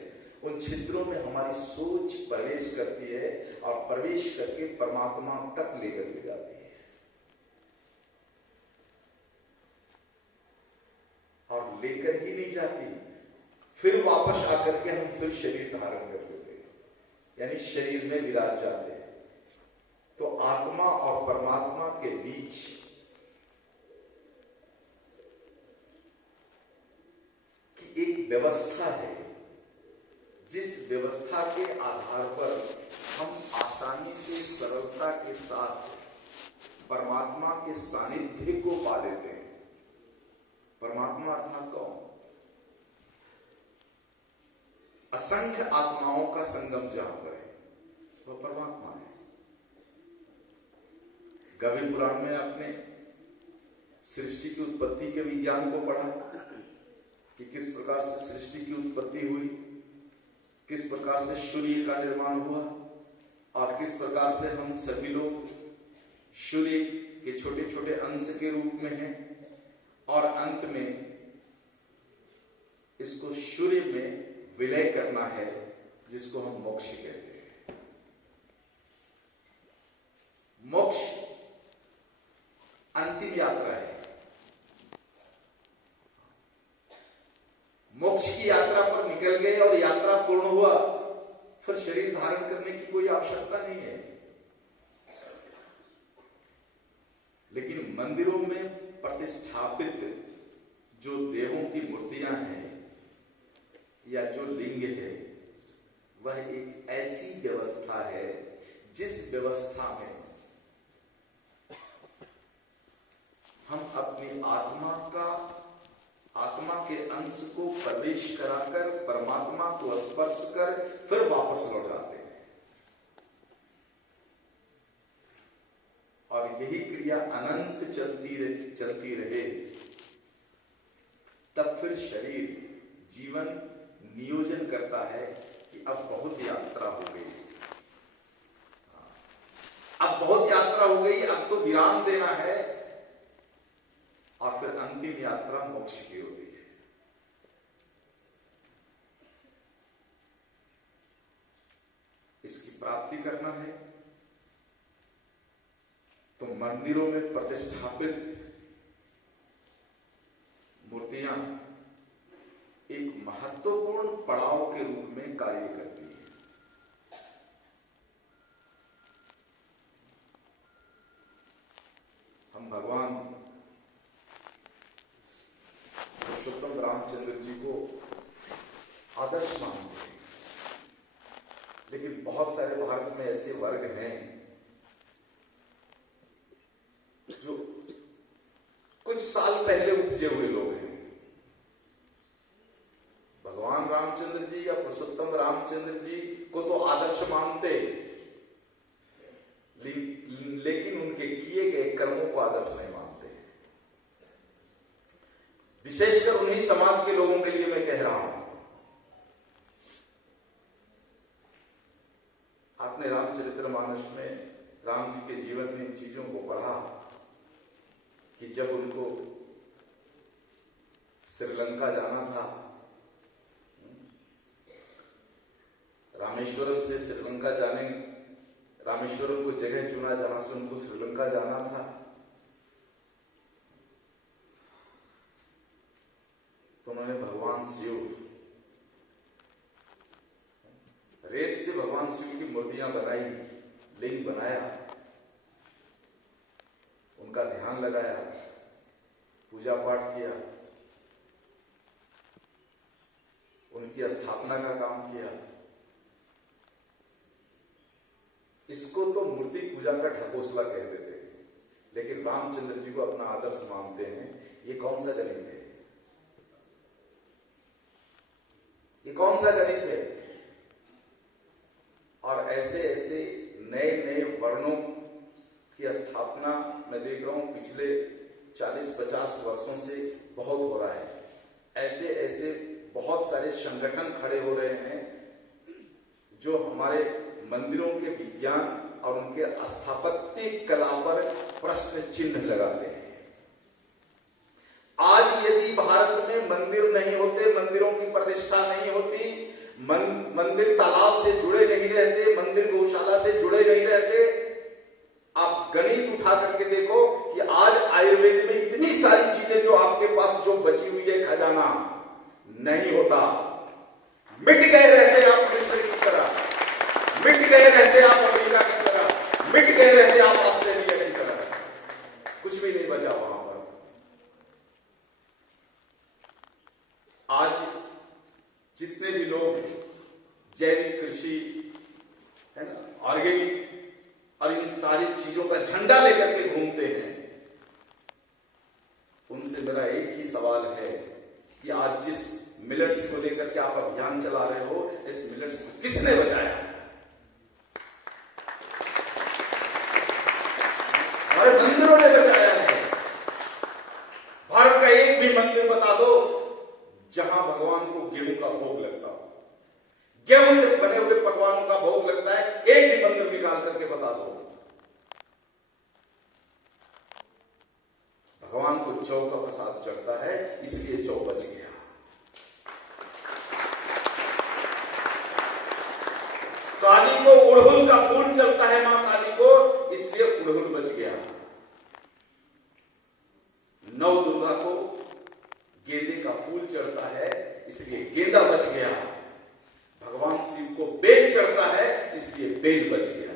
उन छिद्रों में हमारी सोच प्रवेश करती है और प्रवेश करके परमात्मा तक लेकर के जाती है। और लेकर ही नहीं जाती, फिर वापस आकर के हम फिर शरीर धारण कर लेते हैं, यानी शरीर में विराज जाते हैं। तो आत्मा और परमात्मा के बीच व्यवस्था है, जिस व्यवस्था के आधार पर हम आसानी से सरलता के साथ परमात्मा के सानिध्य को पा लेते हैं। परमात्मा अर्थात कौन? असंख्य आत्माओं का संगम जहां पर है वह परमात्मा है। गवि पुराण में आपने सृष्टि की उत्पत्ति के विज्ञान को पढ़ा कि किस प्रकार से सृष्टि की उत्पत्ति हुई, किस प्रकार से सूर्य का निर्माण हुआ और किस प्रकार से हम सभी लोग सूर्य के छोटे छोटे अंश के रूप में हैं और अंत में इसको सूर्य में विलय करना है, जिसको हम मोक्ष कहते हैं। मोक्ष अंतिम यात्रा है। मोक्ष की यात्रा पर निकल गए और यात्रा पूर्ण हुआ, फिर शरीर धारण करने की कोई आवश्यकता नहीं है। लेकिन मंदिरों में प्रतिष्ठापित जो देवों की मूर्तियां हैं या जो लिंग है, वह एक ऐसी व्यवस्था है जिस व्यवस्था में हम अपनी आत्मा के अंश को प्रवेश कराकर परमात्मा को स्पर्श कर फिर वापस लौट आते हैं। और यही क्रिया अनंत चलती रहे, तब फिर शरीर जीवन नियोजन करता है कि अब बहुत यात्रा हो गई, अब बहुत यात्रा हो गई, अब तो विराम देना है। और फिर अंतिम यात्रा मोक्ष की होती है। इसकी प्राप्ति करना है तो मंदिरों में प्रतिष्ठापित मूर्तियां एक महत्वपूर्ण पड़ाव के रूप में कार्य करती है। हम भगवान पुरुषोत्तम रामचंद्र जी को आदर्श मानते हैं, लेकिन बहुत सारे भारत में ऐसे वर्ग हैं जो कुछ साल पहले उपजे हुए लोग हैं। भगवान रामचंद्र जी या पुरुषोत्तम रामचंद्र जी को तो आदर्श मानते, लेकिन उनके किए गए कर्मों को आदर्श नहीं मानते। विशेषकर उन्हीं समाज के लोगों के लिए मैं कह रहा हूं। आपने रामचरितमानस में राम जी के जीवन में इन चीजों को पढ़ा कि जब उनको श्रीलंका जाना था, रामेश्वरम से श्रीलंका जाने, रामेश्वरम को जगह चुना जहां से उनको श्रीलंका जाना था। तो उन्होंने भगवान शिव, रेत से भगवान शिव की मूर्तियां बनाई, लिंग बनाया, उनका ध्यान लगाया, पूजा पाठ किया, उनकी स्थापना का काम किया। इसको तो मूर्ति पूजा का ढकोसला कह देते हैं, लेकिन रामचंद्र जी को अपना आदर्श मानते हैं। ये कौन सा गणित है? ये कौन सा गणित है? और ऐसे ऐसे नए नए वर्णों की स्थापना मैं देख रहा हूं पिछले 40-50 वर्षों से बहुत हो रहा है। ऐसे ऐसे बहुत सारे संगठन खड़े हो रहे हैं जो हमारे मंदिरों के विज्ञान और उनके स्थापत्य कला पर प्रश्न चिन्ह लगाते हैं। आज यदि भारत में मंदिर नहीं होते, मंदिरों की प्रतिष्ठा नहीं होती, मंदिर तालाब से जुड़े नहीं रहते, मंदिर गौशाला से जुड़े नहीं रहते, आप गणित उठा करके देखो कि आज आयुर्वेद में इतनी सारी चीजें जो आपके पास जो बची हुई है खजाना, नहीं होता। मिट गए रहते आप मिस्र की तरह, मिट गए रहते आप अमेरिका की तरह, मिट गए रहते आप ऑस्ट्रेलिया की तरह, कुछ भी नहीं बचा वहां पर। आज जैविक कृषि, है ना, ऑर्गेनिक, और इन सारी चीजों का झंडा लेकर के घूमते हैं, उनसे मेरा एक ही सवाल है कि आज जिस मिलेट्स को लेकर के आप अभियान चला रहे हो, इस मिलेट्स को किसने बचाया है? हमारे मंदिरों ने बचाया है। भारत का एक भी मंदिर बता दो जहां भगवान को गेहूं का भोग लगता हो, गेहूं से बने हुए पकवानों का भोग लगता है, एक भी मंदिर निकाल करके बता दो। भगवान को जौ का प्रसाद चढ़ता है, इसलिए जौ बच गया। काली को उड़हुल का फूल चलता है, मां काली को, इसलिए उड़हुल बच गया। नव दुर्गा को गेंदे का फूल चढ़ता है, इसलिए गेंदा बच गया। भगवान शिव को बेल चढ़ता है, इसलिए बेल बच गया।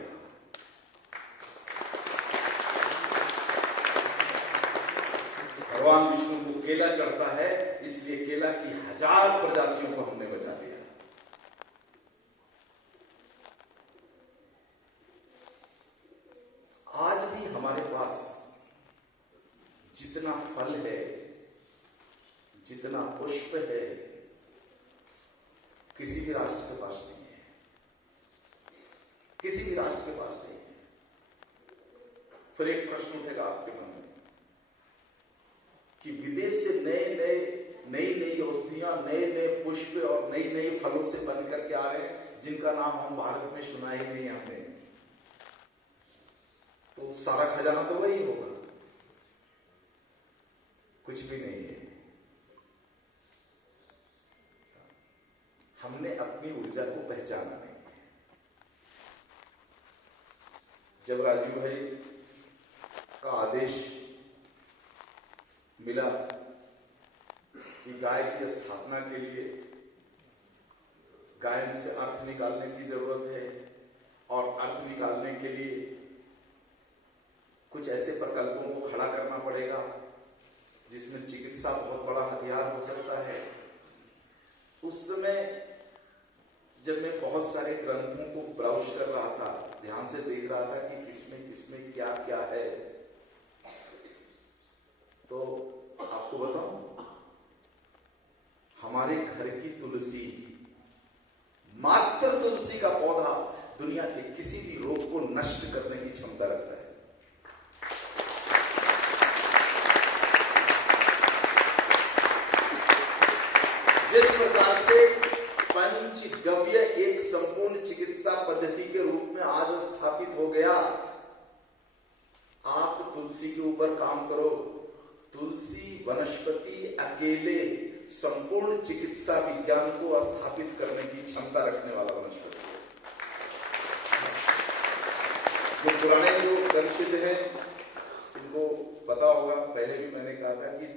भगवान विष्णु को केला चढ़ता है, इसलिए केला की 1000 प्रजातियों को हमने बचा दिया। आज भी हमारे पास जितना फल है, जितना पुष्प है, किसी भी राष्ट्र के पास नहीं है, किसी भी राष्ट्र के पास नहीं है। फिर एक प्रश्न उठेगा आपके मन में कि विदेश से नई नई औषधियां, नए नए पुष्प और नई नई फलों से बन करके आ रहे हैं, जिनका नाम हम भारत में सुना ही नहीं हमने, तो सारा खजाना तो वही होगा। कुछ भी नहीं है। हमने अपनी ऊर्जा को पहचाना नहीं है। जब राजीव भाई का आदेश मिला कि गाय की स्थापना के लिए गाय से अर्थ निकालने की जरूरत है, और अर्थ निकालने के लिए कुछ ऐसे प्रकल्पों को खड़ा करना पड़ेगा जिसमें चिकित्सा बहुत बड़ा हथियार हो सकता है, उस समय जब मैं बहुत सारे ग्रंथों को ब्राउज कर रहा था, ध्यान से देख रहा था कि किसमें क्या क्या है, तो आपको बताऊं, हमारे घर की तुलसी, मात्र तुलसी का पौधा दुनिया के किसी भी रोग को नष्ट करने की क्षमता रखता है। जिस प्रकार से पंचगव्य एक संपूर्ण चिकित्सा पद्धति के रूप में आज स्थापित हो गया, आप तुलसी के ऊपर काम करो। तुलसी वनस्पति अकेले संपूर्ण चिकित्सा विज्ञान को स्थापित करने की क्षमता रखने वाला वनस्पति है। जो पुराने जो दर्शित हैं, इनको पता होगा, पहले भी मैंने कहा था कि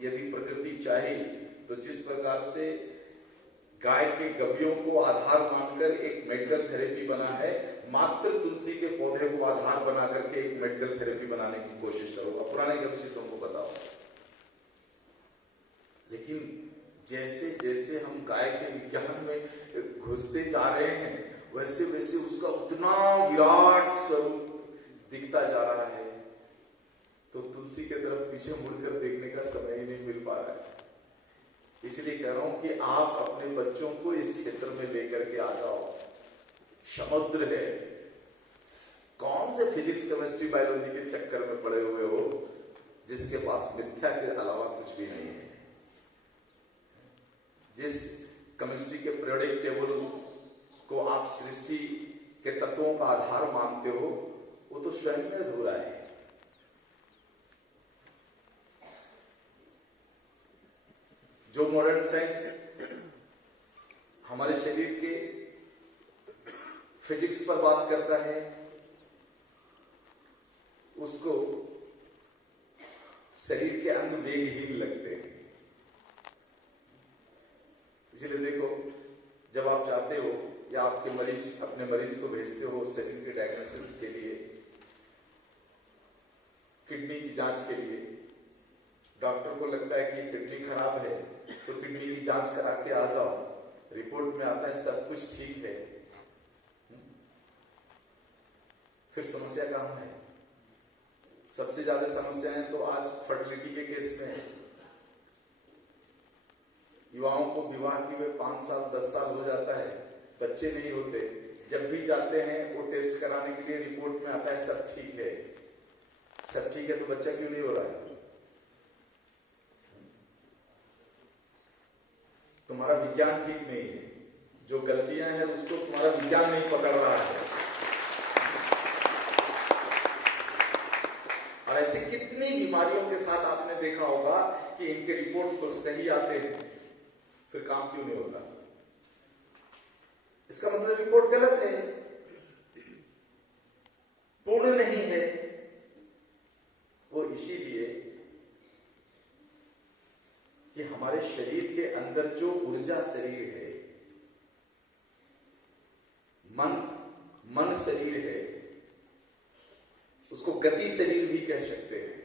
यदि प्रकृति चाहे तो जिस प्रकार से गाय के गव्यों को आधार मानकर एक मेडिकल थेरेपी बना है, मात्र तुलसी के पौधे को आधार बना करके एक मेडिकल थेरेपी बनाने की कोशिश करूंगा। पुराने गवेषकों को बताओ। लेकिन जैसे जैसे हम गाय के विज्ञान में घुसते जा रहे हैं, वैसे वैसे उसका उतना विराट स्वरूप दिखता जा रहा है, तो तुलसी की तरफ पीछे मुड़कर देखने का समय ही नहीं मिल पा रहा है। इसलिए कह रहा हूं कि आप अपने बच्चों को इस क्षेत्र में लेकर के आ जाओ। समुद्र है, कौन से फिजिक्स, केमिस्ट्री, बायोलॉजी के चक्कर में पड़े हुए हो जिसके पास मिथ्या के अलावा कुछ भी नहीं है। जिस केमिस्ट्री के पीरियोडिक टेबल को आप सृष्टि के तत्वों का आधार मानते हो, वो तो स्वयं में अधूरा है। जो मॉडर्न साइंस हमारे शरीर के फिजिक्स पर बात करता है, उसको शरीर के अंग वेगहीन लगते हैं। इसीलिए देखो, जब आप जाते हो या आपके मरीज अपने मरीज को भेजते हो शरीर के डायग्नोसिस के लिए, किडनी की जांच के लिए, डॉक्टर को लगता है कि किडनी खराब है तो किडनी की जांच करा के आ जाओ, रिपोर्ट में आता है सब कुछ ठीक है, फिर समस्या कहां है? सबसे ज्यादा समस्याएं तो आज फर्टिलिटी के केस में है। युवाओं को विवाह की हुए 5 साल 10 साल हो जाता है, बच्चे नहीं होते। जब भी जाते हैं वो टेस्ट कराने के लिए, रिपोर्ट में आता है सब ठीक है। सब ठीक है तो बच्चा क्यों नहीं हो रहा है? तुम्हारा विज्ञान ठीक नहीं है, जो गलतियां हैं उसको तुम्हारा विज्ञान नहीं पकड़ रहा है। और ऐसी कितनी बीमारियों के साथ आपने देखा होगा कि इनके रिपोर्ट तो सही आते हैं, फिर काम क्यों नहीं होता? इसका मतलब रिपोर्ट गलत है, पूर्ण नहीं है। वो इसीलिए कि हमारे शरीर के अंदर जो ऊर्जा शरीर है, मन शरीर है, उसको गति शरीर भी कह सकते हैं।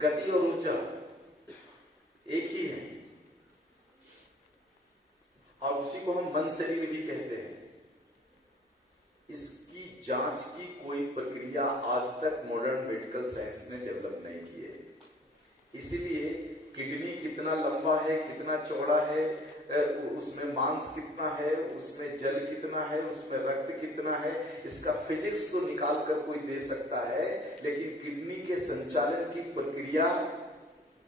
गति और ऊर्जा एक ही है, और उसी को हम मन शरीर भी कहते हैं। इसकी जांच की कोई प्रक्रिया आज तक मॉडर्न मेडिकल साइंस ने डेवलप नहीं की है। इसीलिए किडनी कितना लंबा है, कितना चौड़ा है, उसमें मांस कितना है, उसमें जल कितना है, उसमें रक्त कितना है, इसका फिजिक्स तो निकाल कर कोई दे सकता है, लेकिन किडनी के संचालन की प्रक्रिया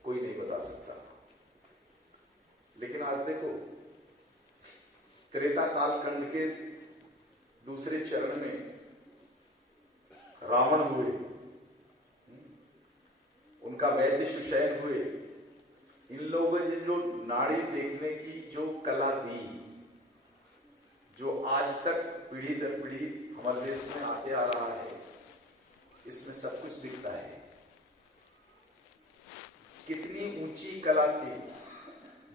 कोई नहीं बता सकता। लेकिन आज देखो, त्रेता कालखंड के दूसरे चरण में रावण हुए, उनका वैद्य सुषैण हुए। इन लोगों ने जो नाड़ी देखने की जो कला दी, जो आज तक पीढ़ी दर पीढ़ी हमारे देश में आते आ रहा है, इसमें सब कुछ दिखता है। कितनी ऊंची कला थी,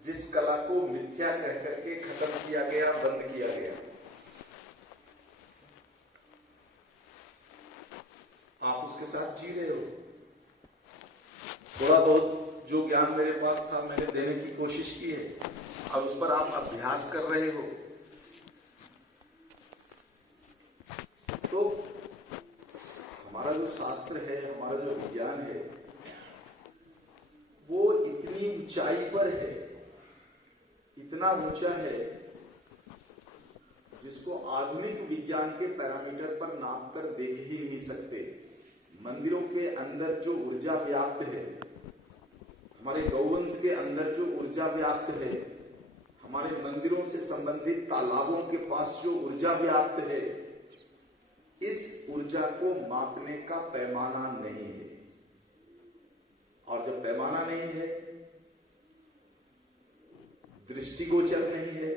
जिस कला को मिथ्या कह करके खत्म किया गया, बंद किया गया। आप उसके साथ जी रहे हो। थोड़ा बहुत जो ज्ञान मेरे पास था मैंने देने की कोशिश की है, और उस पर आप अभ्यास कर रहे हो। तो हमारा जो शास्त्र है, हमारा जो विज्ञान है, वो इतनी ऊंचाई पर है, इतना ऊंचा है, जिसको आधुनिक विज्ञान के पैरामीटर पर नाप कर देख ही नहीं सकते। मंदिरों के अंदर जो ऊर्जा व्याप्त है, हमारे गौवंश के अंदर जो ऊर्जा व्याप्त है, हमारे मंदिरों से संबंधित तालाबों के पास जो ऊर्जा व्याप्त है, इस ऊर्जा को मापने का पैमाना नहीं है। और जब पैमाना नहीं है, दृष्टिगोचर नहीं है,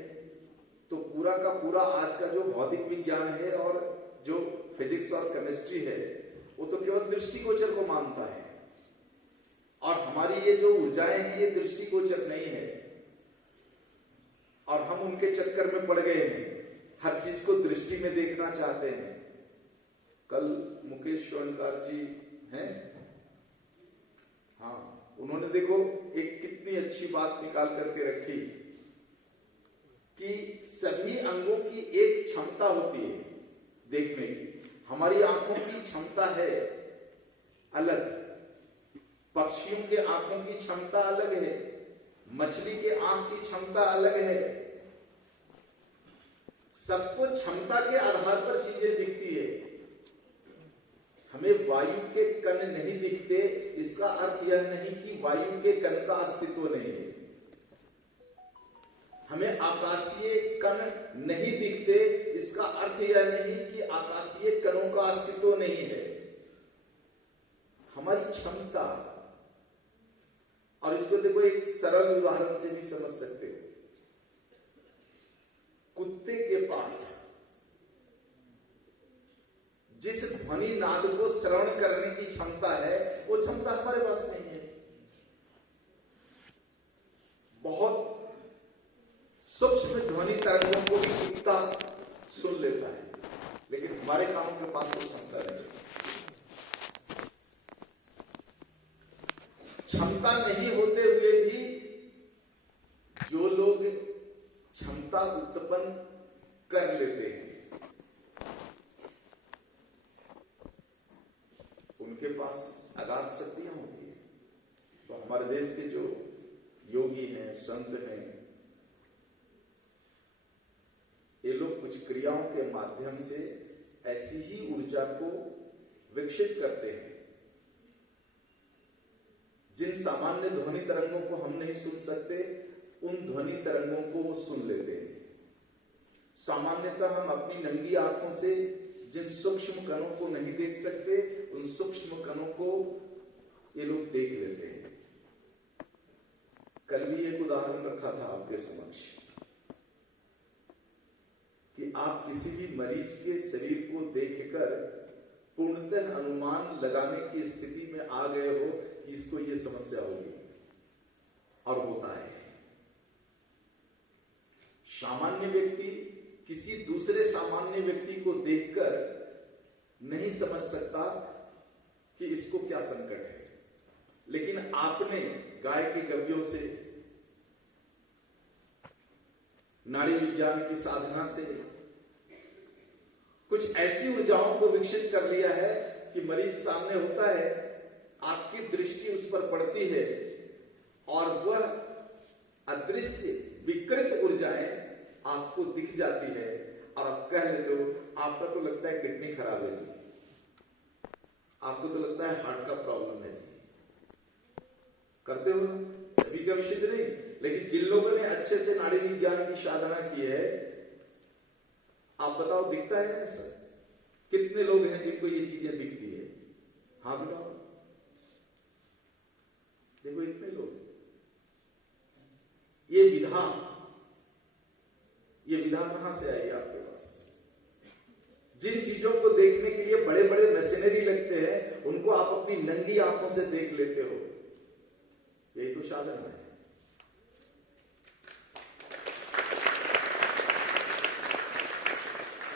तो पूरा का पूरा आज का जो भौतिक विज्ञान है और जो फिजिक्स और केमिस्ट्री है, वो तो केवल दृष्टिगोचर को मानता है। और हमारी ये जो ऊर्जाएं हैं, ये दृष्टिगोचर नहीं है, और हम उनके चक्कर में पड़ गए हैं। हर चीज को दृष्टि में देखना चाहते हैं। कल मुकेश स्वर्णकार जी हैं, हाँ, उन्होंने देखो एक कितनी अच्छी बात निकाल करके रखी कि सभी अंगों की एक क्षमता होती है देखने की। हमारी आंखों की क्षमता है अलग, पक्षियों के आंखों की क्षमता अलग है, मछली के आंख की क्षमता अलग है। सबको क्षमता के आधार पर चीजें दिखती है। हमें वायु के कण नहीं दिखते, इसका अर्थ यह नहीं कि वायु के कण का अस्तित्व नहीं है। हमें आकाशीय कण नहीं दिखते, इसका अर्थ यह नहीं कि आकाशीय कणों का अस्तित्व नहीं है। हमारी क्षमता, और इसको देखो एक सरल उदाहरण से भी समझ सकते हो। कुत्ते के पास जिस ध्वनि नाद को श्रवण करने की क्षमता है, वो क्षमता हमारे पास नहीं है। बहुत सूक्ष्म ध्वनि तरंगों को भी कुत्ता सुन लेता है, लेकिन हमारे कानों के पास वो क्षमता नहीं है। क्षमता नहीं होते हुए भी जो लोग उत्पन्न कर लेते हैं। उनके पास अगाध शक्तियां होती है। तो हमारे देश के जो योगी हैं, संत हैं, ये लोग कुछ क्रियाओं के माध्यम से ऐसी ही ऊर्जा को विकसित करते हैं जिन सामान्य ध्वनि तरंगों को हम नहीं सुन सकते, उन ध्वनि तरंगों को वो सुन लेते हैं। सामान्यतः हम अपनी नंगी आंखों से जिन सूक्ष्म कणों को नहीं देख सकते, उन सूक्ष्म कणों को ये लोग देख लेते हैं। कल भी एक उदाहरण रखा था आपके समक्ष कि आप किसी भी मरीज के शरीर को देखकर पूर्णतः अनुमान लगाने की स्थिति में आ गए हो कि इसको ये समस्या होगी, और होता है। सामान्य व्यक्ति किसी दूसरे सामान्य व्यक्ति को देखकर नहीं समझ सकता कि इसको क्या संकट है, लेकिन आपने गाय के गव्यों से, नाड़ी विज्ञान की साधना से कुछ ऐसी ऊर्जाओं को विकसित कर लिया है कि मरीज सामने होता है, आपकी दृष्टि उस पर पड़ती है और वह अदृश्य विकृत ऊर्जाएं आपको दिख जाती है, और आप कह लेते हो, आपका तो लगता है किडनी खराब है जी, आपको तो लगता है हार्ट का प्रॉब्लम है जी। करते हो, सभी का विषय नहीं, लेकिन जिन लोगों ने अच्छे से नाड़ी विज्ञान की साधना की है, आप बताओ दिखता है ना सर? कितने लोग हैं जिनको ये चीजें दिखती है? हाथ उठाओ, देखो इतने लोग। ये विधा कहां से आई आपके पास? जिन चीजों को देखने के लिए बड़े बड़े मशीनरी लगते हैं, उनको आप अपनी नंगी आंखों से देख लेते हो। यही तो साधना है।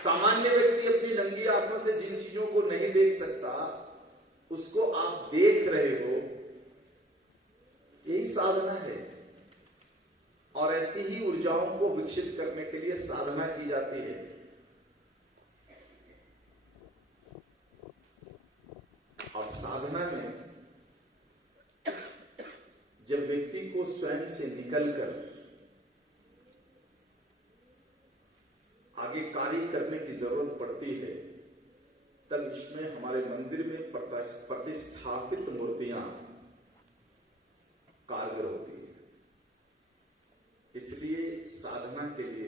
सामान्य व्यक्ति अपनी नंगी आंखों से जिन चीजों को नहीं देख सकता, उसको आप देख रहे हो, यही साधना है। और ऐसी ही ऊर्जाओं को विकसित करने के लिए साधना की जाती है। और साधना में जब व्यक्ति को स्वयं से निकलकर आगे कार्य करने की जरूरत पड़ती है, तब इसमें हमारे मंदिर में प्रतिष्ठापित मूर्तियां कारगर होती है। इसलिए साधना के लिए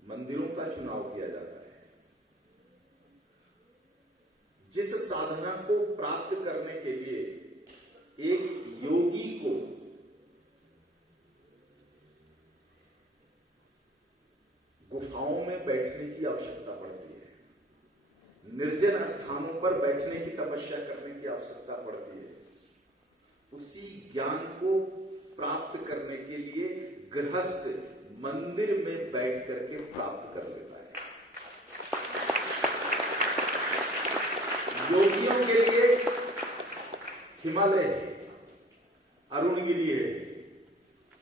मंदिरों का चुनाव किया जाता है। जिस साधना को प्राप्त करने के लिए एक योगी को गुफाओं में बैठने की आवश्यकता पड़ती है, निर्जन स्थानों पर बैठने की तपस्या करने की आवश्यकता पड़ती है, उसी ज्ञान को प्राप्त करने के लिए गृहस्थ मंदिर में बैठ करके प्राप्त कर लेता है। योगियों के लिए हिमालय है, अरुणगिरी है,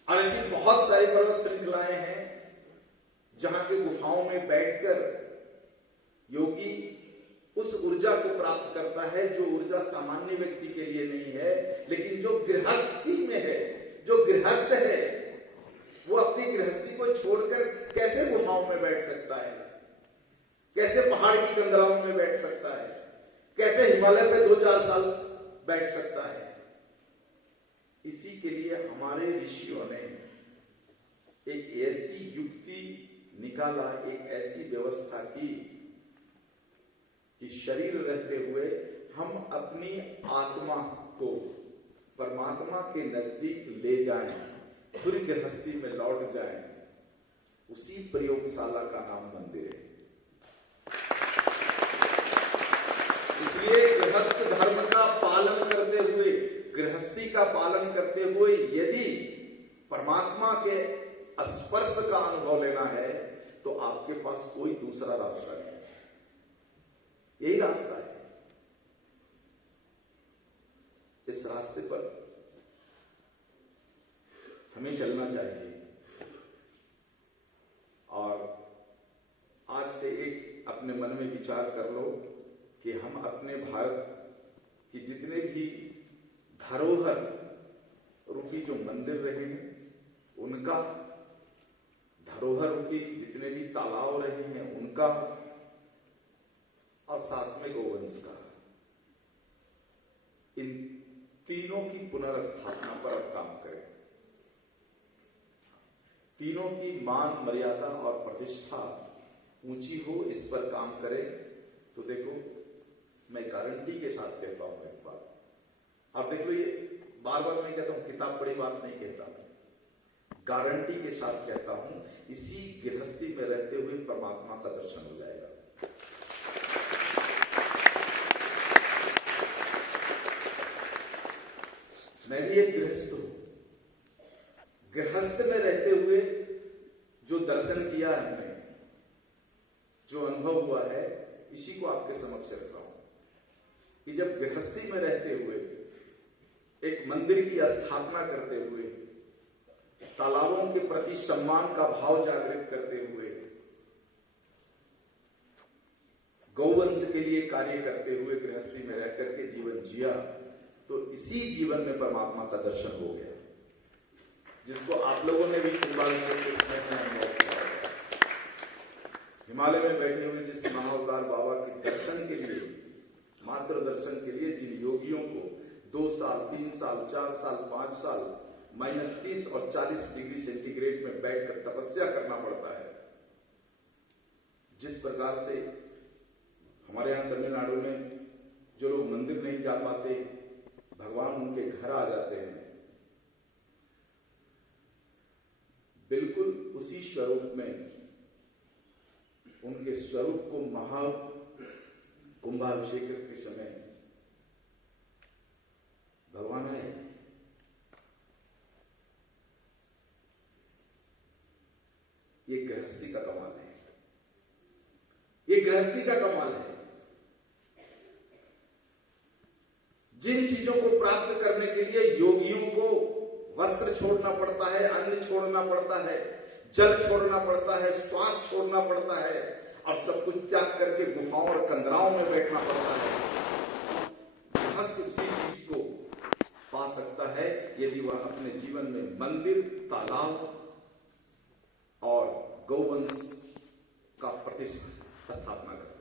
और ऐसी बहुत सारी पर्वत श्रृंखलाएं हैं जहां के गुफाओं में बैठकर योगी उस ऊर्जा को प्राप्त करता है जो ऊर्जा सामान्य व्यक्ति के लिए नहीं है, लेकिन जो गृहस्थी में है, जो गृहस्थ है, वो अपनी गृहस्थी को छोड़कर कैसे गुफाओं में बैठ सकता है, कैसे पहाड़ की कंदराओं में बैठ सकता है, कैसे हिमालय पे 2-4 साल बैठ सकता है। इसी के लिए हमारे ऋषियों ने एक ऐसी युक्ति निकाला, एक ऐसी व्यवस्था की कि शरीर रहते हुए हम अपनी आत्मा को परमात्मा के नजदीक ले जाएं, फिर गृहस्थी में लौट जाएं। उसी प्रयोगशाला का नाम मंदिर है। इसलिए गृहस्थ धर्म का पालन करते हुए, गृहस्थी का पालन करते हुए यदि परमात्मा के स्पर्श का अनुभव लेना है, तो आपके पास कोई दूसरा रास्ता नहीं, यही रास्ता है। इस रास्ते पर हमें चलना चाहिए। अपने मन में विचार कर लो कि हम अपने भारत की जितने भी धरोहर रूपी जो मंदिर रहे हैं उनका, धरोहर रूपी जितने भी तालाब रहे हैं उनका, और साथ में गौवंश का, इन तीनों की पुनर्स्थापना पर अब काम करें। तीनों की मान, मर्यादा और प्रतिष्ठा ऊंची हो, इस पर काम करें। तो देखो, मैं गारंटी के साथ कहता हूं एक बात, आप देख लो, ये बार बार मैं कहता हूं, किताब पढ़ी बात नहीं कहता, गारंटी के साथ कहता हूं, इसी गृहस्थी में रहते हुए परमात्मा का दर्शन हो जाएगा। मैं भी एक गृहस्थ हूं, गृहस्थ में रहते हुए जो दर्शन किया है हमने, जो अनुभव हुआ है, इसी को आपके समक्ष रख रहा हूं कि जब गृहस्थी में रहते हुए एक मंदिर की स्थापना करते हुए, तालाबों के प्रति सम्मान का भाव जागृत करते हुए, गौवंश के लिए कार्य करते हुए गृहस्थी में रह करके जीवन जिया, तो इसी जीवन में परमात्मा का दर्शन हो गया, जिसको आप लोगों ने भी कुंभाभिषेक के समय में अनुभव किया। हिमालय में बैठे हुए जिस महाअवतार बाबा के दर्शन के लिए, मात्र दर्शन के लिए जिन योगियों को 2 साल, 3 साल, 4 साल, 5 साल -30 और 40 डिग्री सेंटीग्रेड में बैठकर तपस्या करना पड़ता है, जिस प्रकार से हमारे यहां तमिलनाडु में जो लोग मंदिर नहीं जा पाते, भगवान उनके घर आ जाते हैं, बिल्कुल उसी स्वरूप में, उनके स्वरूप को महा कुंभाभिषेक के समय भगवान आए। ये गृहस्थी का कमाल है, ये गृहस्थी का कमाल है। जिन चीजों को प्राप्त करने के लिए योगियों को वस्त्र छोड़ना पड़ता है, अन्न छोड़ना पड़ता है, जल छोड़ना पड़ता है, श्वास छोड़ना पड़ता है, और सब कुछ त्याग करके गुफाओं और कंदराओं में बैठना पड़ता है, गृहस्थ उसी चीज को पा सकता है यदि वह अपने जीवन में मंदिर, तालाब और गौवंश का प्रतिष्ठापना करे।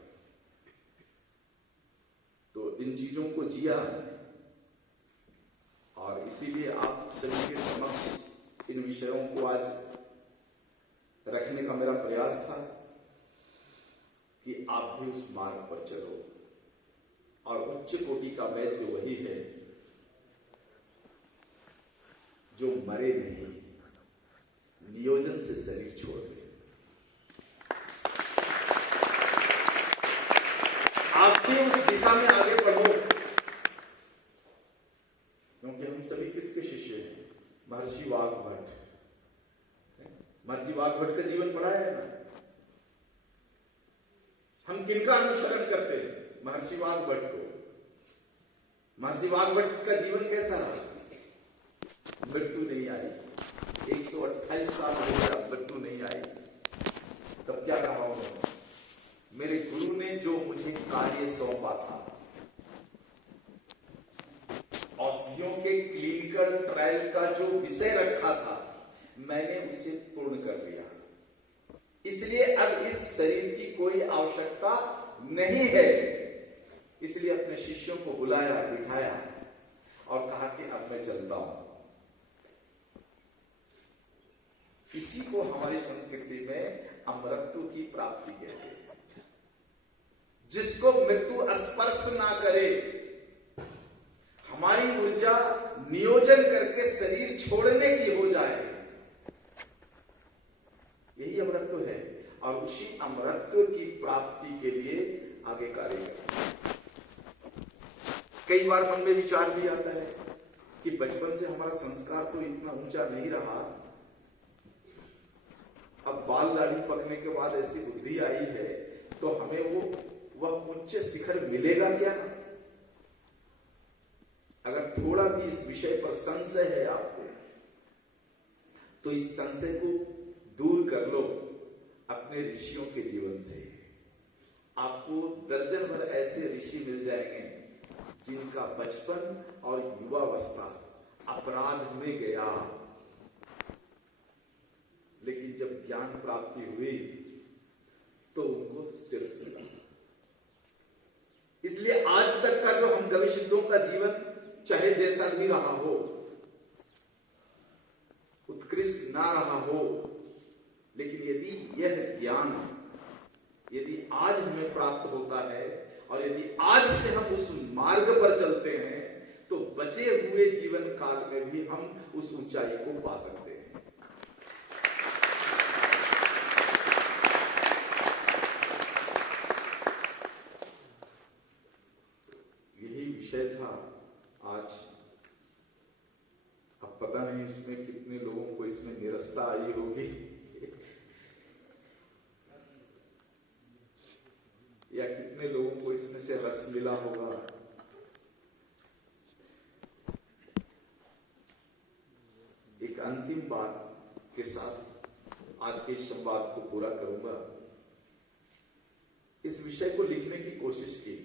तो इन चीजों को जिया, और इसीलिए आप सभी के समक्ष इन विषयों को आज रखने का मेरा प्रयास था कि आप भी उस मार्ग पर चलो। और उच्च कोटि का वैद्य वही है जो मरे नहीं, नियोजन से शरीर छोड़ दे। आप भी उस दिशा में आगे बढ़ो, क्योंकि हम सभी किसके शिष्य हैं? महर्षि वाग्भट। महर्षि वाग्भट का जीवन पढ़ा है ना? हम किनका अनुसरण करते हैं? महर्षि वाग्भट को। महर्षि वाग्भट का जीवन कैसा रहा? मृत्यु नहीं आई, 128 साल हो गया, मृत्यु नहीं आई। तब क्या कहा उन्होंने? मेरे गुरु ने जो मुझे कार्य सौंपा था, औषधियों के क्लिनिकल ट्रायल का जो विषय रखा था, मैंने उसे पूर्ण कर लिया। इसलिए अब इस शरीर की कोई आवश्यकता नहीं है। इसलिए अपने शिष्यों को बुलाया, बिठाया और कहा कि अब मैं चलता हूं। इसी को हमारी संस्कृति में अमरत्व की प्राप्ति कहते हैं। जिसको मृत्यु स्पर्श ना करे, हमारी ऊर्जा नियोजन करके शरीर छोड़ने की हो जाए, यही अमरत्व है। और उसी अमरत्व की प्राप्ति के लिए आगे कार्य करें। कई बार मन में विचार भी आता है कि बचपन से हमारा संस्कार तो इतना ऊंचा नहीं रहा, अब बाल दाढ़ी पकने के बाद ऐसी बुद्धि आई है तो हमें वह उच्च शिखर मिलेगा क्या? अगर थोड़ा भी इस विषय पर संशय है आपको, तो इस संशय को दूर कर लो अपने ऋषियों के जीवन से। आपको दर्जन भर ऐसे ऋषि मिल जाएंगे जिनका बचपन और युवावस्था अपराध में गया, लेकिन जब ज्ञान प्राप्ति हुई तो उनको शीर्ष मिला। इसलिए आज तक का जो हम गविसिद्धों का जीवन चाहे जैसा भी रहा हो, उत्कृष्ट ना रहा हो, लेकिन यदि यह ज्ञान यदि आज हमें प्राप्त होता है और यदि आज से हम उस मार्ग पर चलते हैं तो बचे हुए जीवन काल में भी हम उस ऊंचाई को पा सकते हैं। यही विषय था आज। अब पता नहीं इसमें कितने लोगों को इसमें निरस्ता आई होगी या कितने लोगों को इसमें से रस मिला होगा। एक अंतिम बात के साथ आज के संवाद को पूरा करूंगा। इस विषय को लिखने की कोशिश की,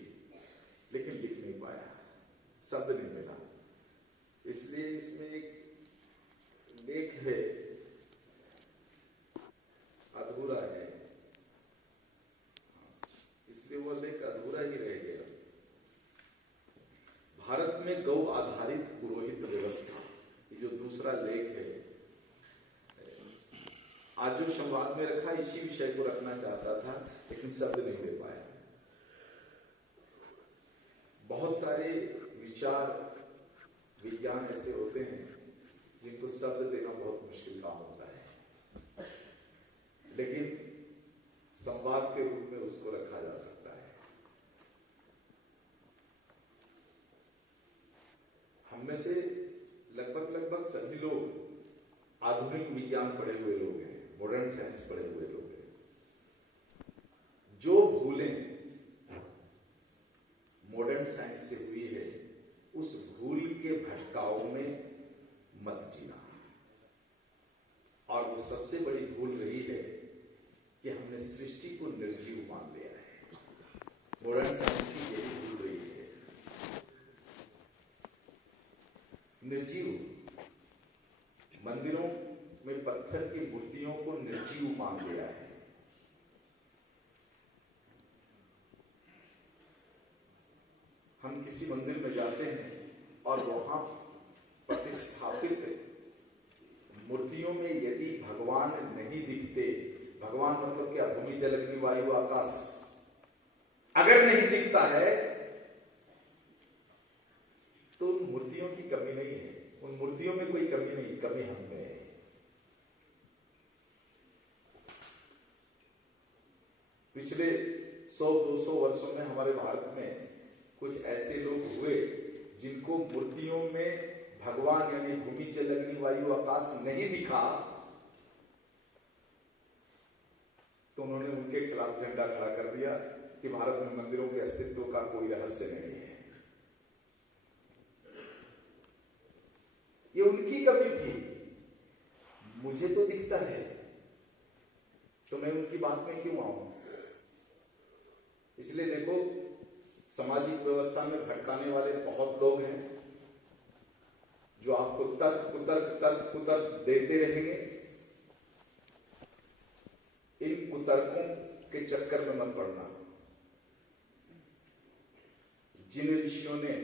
लेकिन लिख नहीं पाया, शब्द नहीं मिला। इसलिए इसमें एक लेख है, अधूरा है, इसलिए वो लेख अधूरा ही रह गया। भारत में गौ आधारित पुरोहित व्यवस्था, ये जो दूसरा लेख है, आज जो संवाद में रखा इसी विषय को रखना चाहता था, लेकिन शब्द नहीं दे पाया। बहुत सारे विचार विज्ञान ऐसे होते हैं जिनको शब्द देना बहुत मुश्किल काम होता है, लेकिन संवाद के रूप में उसको रखा जा सकता है। हम में से लगभग सभी लोग आधुनिक विज्ञान पढ़े हुए लोग हैं, मॉडर्न साइंस पढ़े हुए लोग हैं। जो भूलें मॉडर्न साइंस से हुई है, उस भूल के भटकाव में मत जीना। और वो सबसे बड़ी भूल रही है कि हमने सृष्टि को निर्जीव मान लिया है। मॉडर्न साइंस की यही भूल रही है। निर्जीव मंदिरों में पत्थर की मूर्तियों को निर्जीव मान लिया है। हम किसी मंदिर में जाते हैं और वहां प्रतिष्ठापित मूर्तियों में यदि भगवान नहीं दिखते, भगवान मतलब क्या, भूमि जल अग्नि वायु आकाश, अगर नहीं दिखता है तो उन मूर्तियों की कमी नहीं है, उन मूर्तियों में कोई कमी नहीं, कमी हम में है। पिछले 100-200 वर्षों में हमारे भारत में कुछ ऐसे लोग हुए जिनको मूर्तियों में भगवान यानी भूमि जल अग्नि वायु आकाश नहीं दिखा, तो उन्होंने उनके खिलाफ झंडा खड़ा कर दिया कि भारत में मंदिरों के अस्तित्व का कोई रहस्य नहीं है। ये उनकी कमी थी, मुझे तो दिखता है, तो मैं उनकी बात में क्यों आऊं। इसलिए देखो, सामाजिक व्यवस्था में भटकाने वाले बहुत लोग हैं जो आपको कुतर्क देते रहेंगे। इन कुतर्कों के चक्कर में मत पड़ना। जिन ऋषियों ने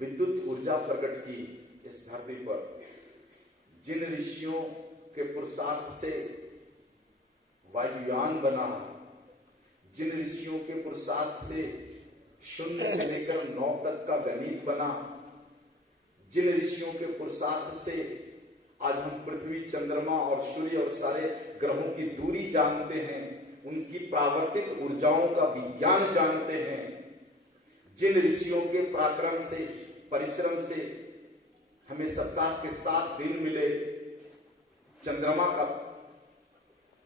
विद्युत ऊर्जा प्रकट की इस धरती पर, जिन ऋषियों के पुरुषार्थ से वायुयान बना, जिन ऋषियों के पुरुषार्थ से 0 से लेकर 9 तक का गणित बना, जिन ऋषियों के पुरुषार्थ से आज हम पृथ्वी, चंद्रमा और सूर्य और सारे ग्रहों की दूरी जानते हैं, उनकी प्रावर्तित ऊर्जाओं का विज्ञान जानते हैं, जिन ऋषियों के पराक्रम से, परिश्रम से हमें सप्ताह के 7 दिन मिले, चंद्रमा का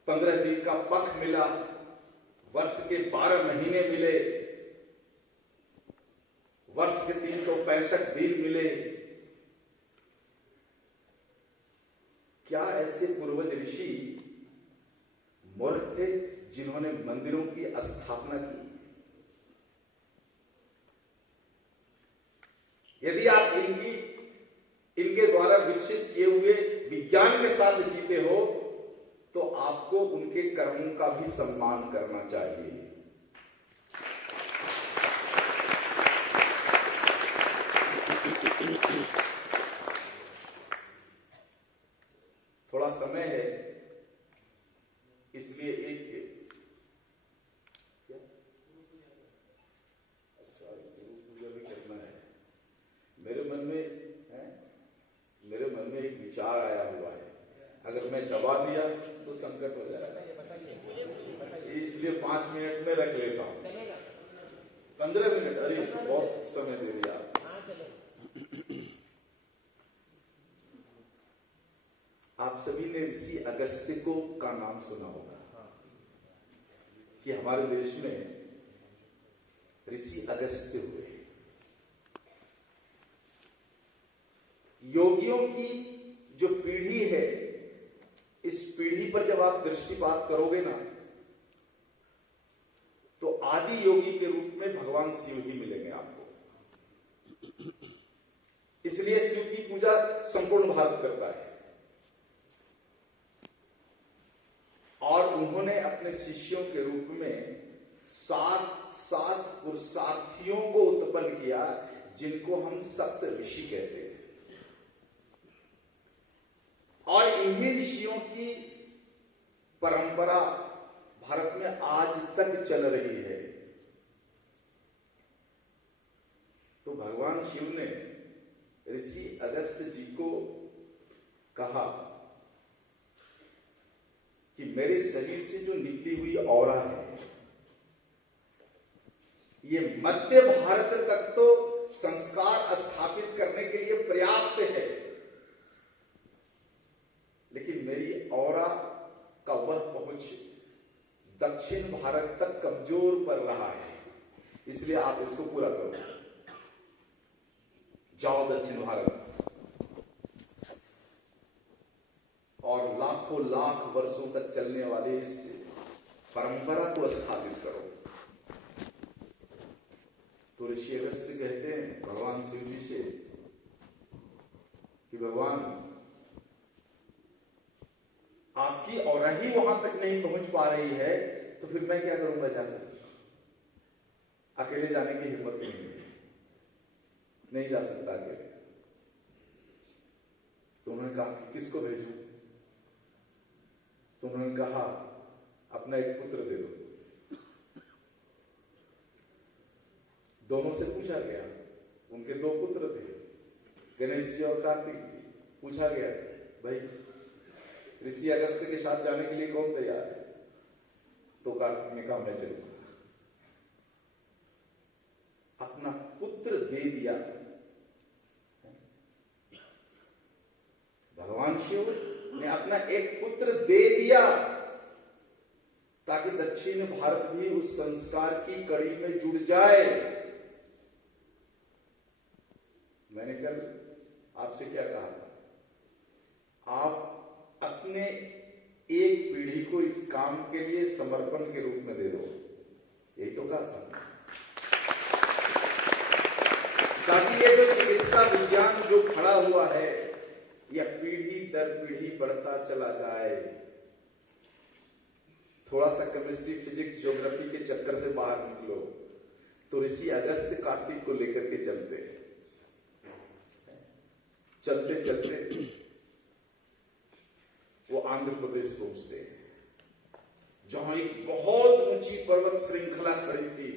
15 दिन का पख मिला, वर्ष के 12 महीने मिले, वर्ष के 365 दिन मिले। क्या ऐसे पूर्वज ऋषि मूर्ख थे? जिन्होंने मंदिरों की स्थापना की। यदि आप इनके द्वारा विकसित किए हुए विज्ञान के साथ जीते हो तो आपको उनके कर्मों का भी सम्मान करना चाहिए। थोड़ा समय है, इसलिए एक गुरु पूजा भी करना है। मेरे मन में एक विचार आया हुआ है, अगर मैं दबा दिया तो संकट हो जाएगा, इसलिए 5 मिनट में रख लेता हूं। 15 मिनट, अरे बहुत समय दे दिया। आप सभी ने ऋषि अगस्त्य का नाम सुना होगा कि हमारे देश में ऋषि अगस्त्य हुए। योगियों की जो पीढ़ी है, इस पीढ़ी पर जब आप दृष्टिपात करोगे ना, तो आदि योगी के रूप में भगवान शिव ही मिलेंगे आपको। इसलिए शिव की पूजा संपूर्ण भारत करता है। और उन्होंने अपने शिष्यों के रूप में 7 पुरुषार्थियों को उत्पन्न किया, जिनको हम सप्त ऋषि कहते हैं। और इन्हीं ऋषियों की परंपरा भारत में आज तक चल रही है। तो भगवान शिव ने ऋषि अगस्त्य जी को कहा कि मेरे शरीर से जो निकली हुई औरा है, ये मध्य भारत तक तो संस्कार स्थापित करने के लिए पर्याप्त है, लेकिन मेरी औरा का वह पहुंच दक्षिण भारत तक कमजोर पड़ रहा है, इसलिए आप इसको पूरा करो। जाओ दक्षिण भारत और लाखों लाख वर्षों तक चलने वाले इस परंपरा को स्थापित करो। तो ऋषि अगस्त्य कहते हैं भगवान शिव जी से कि भगवान, आपकी औरा ही वहां तक नहीं पहुंच पा रही है, तो फिर मैं क्या करूंगा जाकर? अकेले जाने की हिम्मत नहीं जा सकता अकेले। तो उन्होंने कहा कि किसको भेजूं? तो उन्होंने कहा अपना एक पुत्र दे दो। दोनों से पूछा गया, उनके 2 पुत्र थे, गणेश जी और कार्तिक जी। पूछा गया, भाई ऋषि अगस्त्य के साथ जाने के लिए कौन तैयार है? तो कार्तिक ने कहा मैं चलूंगा। अपना पुत्र दे दिया। भगवान शिव ने अपना एक पुत्र दे दिया ताकि दक्षिण भारत भी उस संस्कार की कड़ी में जुड़ जाए। मैंने कल आपसे क्या कहा था? आप अपने एक पीढ़ी को इस काम के लिए समर्पण के रूप में दे दो, यही तो कहा था। ताकि ये जो चिकित्सा विज्ञान जो खड़ा हुआ है, यह पीढ़ी दर पीढ़ी बढ़ता चला जाए। थोड़ा सा केमिस्ट्री, फिजिक्स, ज्योग्राफी के चक्कर से बाहर निकलो तो ऋषि अगस्त्य कार्तिक को लेकर के चलते चलते वो आंध्र प्रदेश पहुंचते हैं, जहां एक बहुत ऊंची पर्वत श्रृंखला खड़ी थी,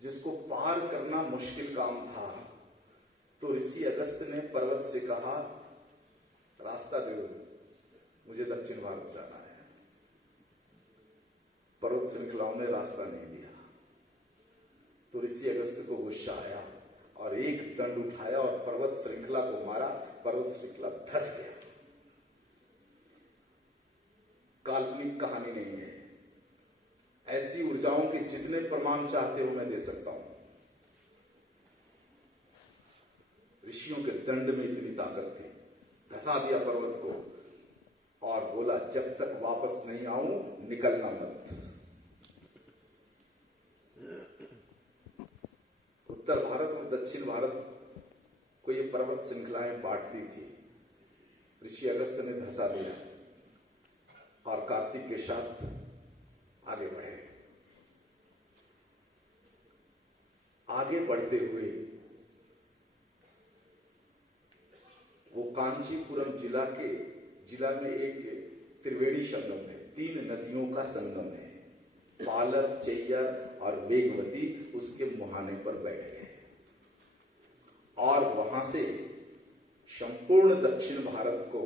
जिसको पार करना मुश्किल काम था। तो ऋषि अगस्त्य ने पर्वत से कहा, रास्ता दे दो, मुझे दक्षिण भारत जाना है। पर्वत श्रृंखलाओं ने रास्ता नहीं दिया। तो ऋषि अगस्त्य को गुस्सा आया और एक दंड उठाया और पर्वत श्रृंखला को मारा। पर्वत श्रृंखला धंस गया। काल्पनिक कहानी नहीं है। ऐसी ऊर्जाओं के जितने प्रमाण चाहते हो मैं दे सकता हूं। ऋषियों के दंड में इतनी ताकत थी, धसा दिया पर्वत को और बोला जब तक वापस नहीं आऊं निकलना मत। उत्तर भारत और दक्षिण भारत को ये पर्वत श्रृंखलाएं बांटती थी। ऋषि अगस्त ने धसा दिया और कार्तिक के साथ आगे बढ़े। आगे बढ़ते हुए वो कांचीपुरम जिला में एक त्रिवेणी संगम है, 3 नदियों का संगम है, पालर, चैयर और वेगवती, उसके मुहाने पर बैठ गए और वहां से संपूर्ण दक्षिण भारत को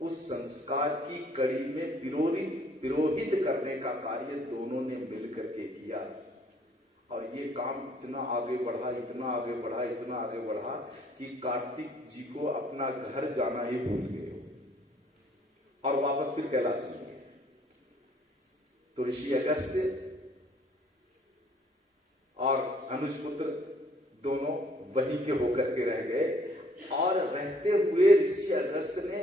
उस संस्कार की कड़ी में पिरोहित करने का कार्य दोनों ने मिलकर के किया। और ये काम इतना आगे बढ़ा कि कार्तिक जी को अपना घर जाना ही भूल गए और वापस फिर कैलाश में गए। तो ऋषि अगस्त्य और अनुजपुत्र दोनों वहीं के होकर के रह गए। और रहते हुए ऋषि अगस्त्य ने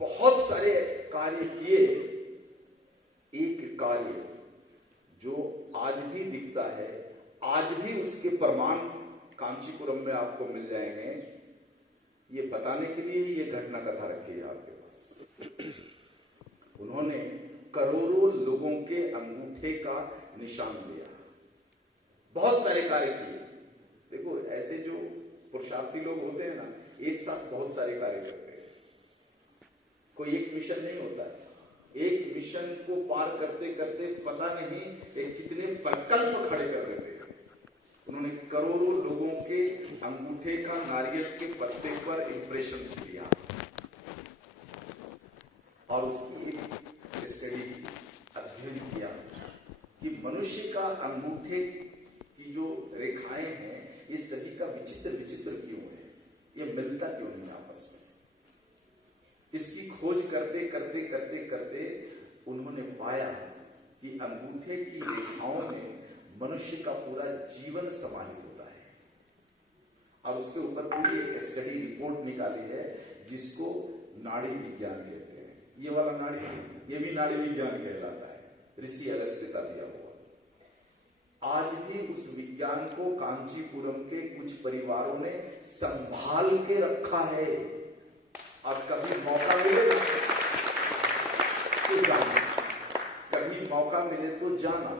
बहुत सारे कार्य किए। एक कार्य जो आज भी दिखता है, आज भी उसके प्रमाण कांचीपुरम में आपको मिल जाएंगे, ये बताने के लिए ये घटना कथा रखी है आपके पास। उन्होंने करोड़ों लोगों के अंगूठे का निशान लिया, बहुत सारे कार्य किए। देखो ऐसे जो पुरुषार्थी लोग होते हैं ना, एक साथ बहुत सारे कार्य करते हैं। कोई एक मिशन नहीं होता है, एक मिशन को पार करते करते पता नहीं कितने प्रकल्प खड़े कर देते हैं। उन्होंने करोड़ों लोगों के अंगूठे का नारियल के पत्ते पर इंप्रेशन दिया और उसकी एक स्टडी अध्ययन किया कि मनुष्य का अंगूठे की जो रेखाएं हैं ये सभी का विचित्र क्यों है, ये मिलता क्यों नहीं आपस में। इसकी खोज करते उन्होंने पाया कि अंगूठे की रेखाओं में मनुष्य का पूरा जीवन समाहित होता है। और उसके ऊपर पूरी एक स्टडी रिपोर्ट निकाली है जिसको नाड़ी विज्ञान कहते हैं। ये वाला नाड़ी, ये भी नाड़ी विज्ञान कहलाता है, ऋषि अगस्त्य का दिया हुआ। आज भी उस विज्ञान को कांचीपुरम के कुछ परिवारों ने संभाल के रखा है। और कभी मौका मिले तो जाना, कभी मौका मिले तो जाना,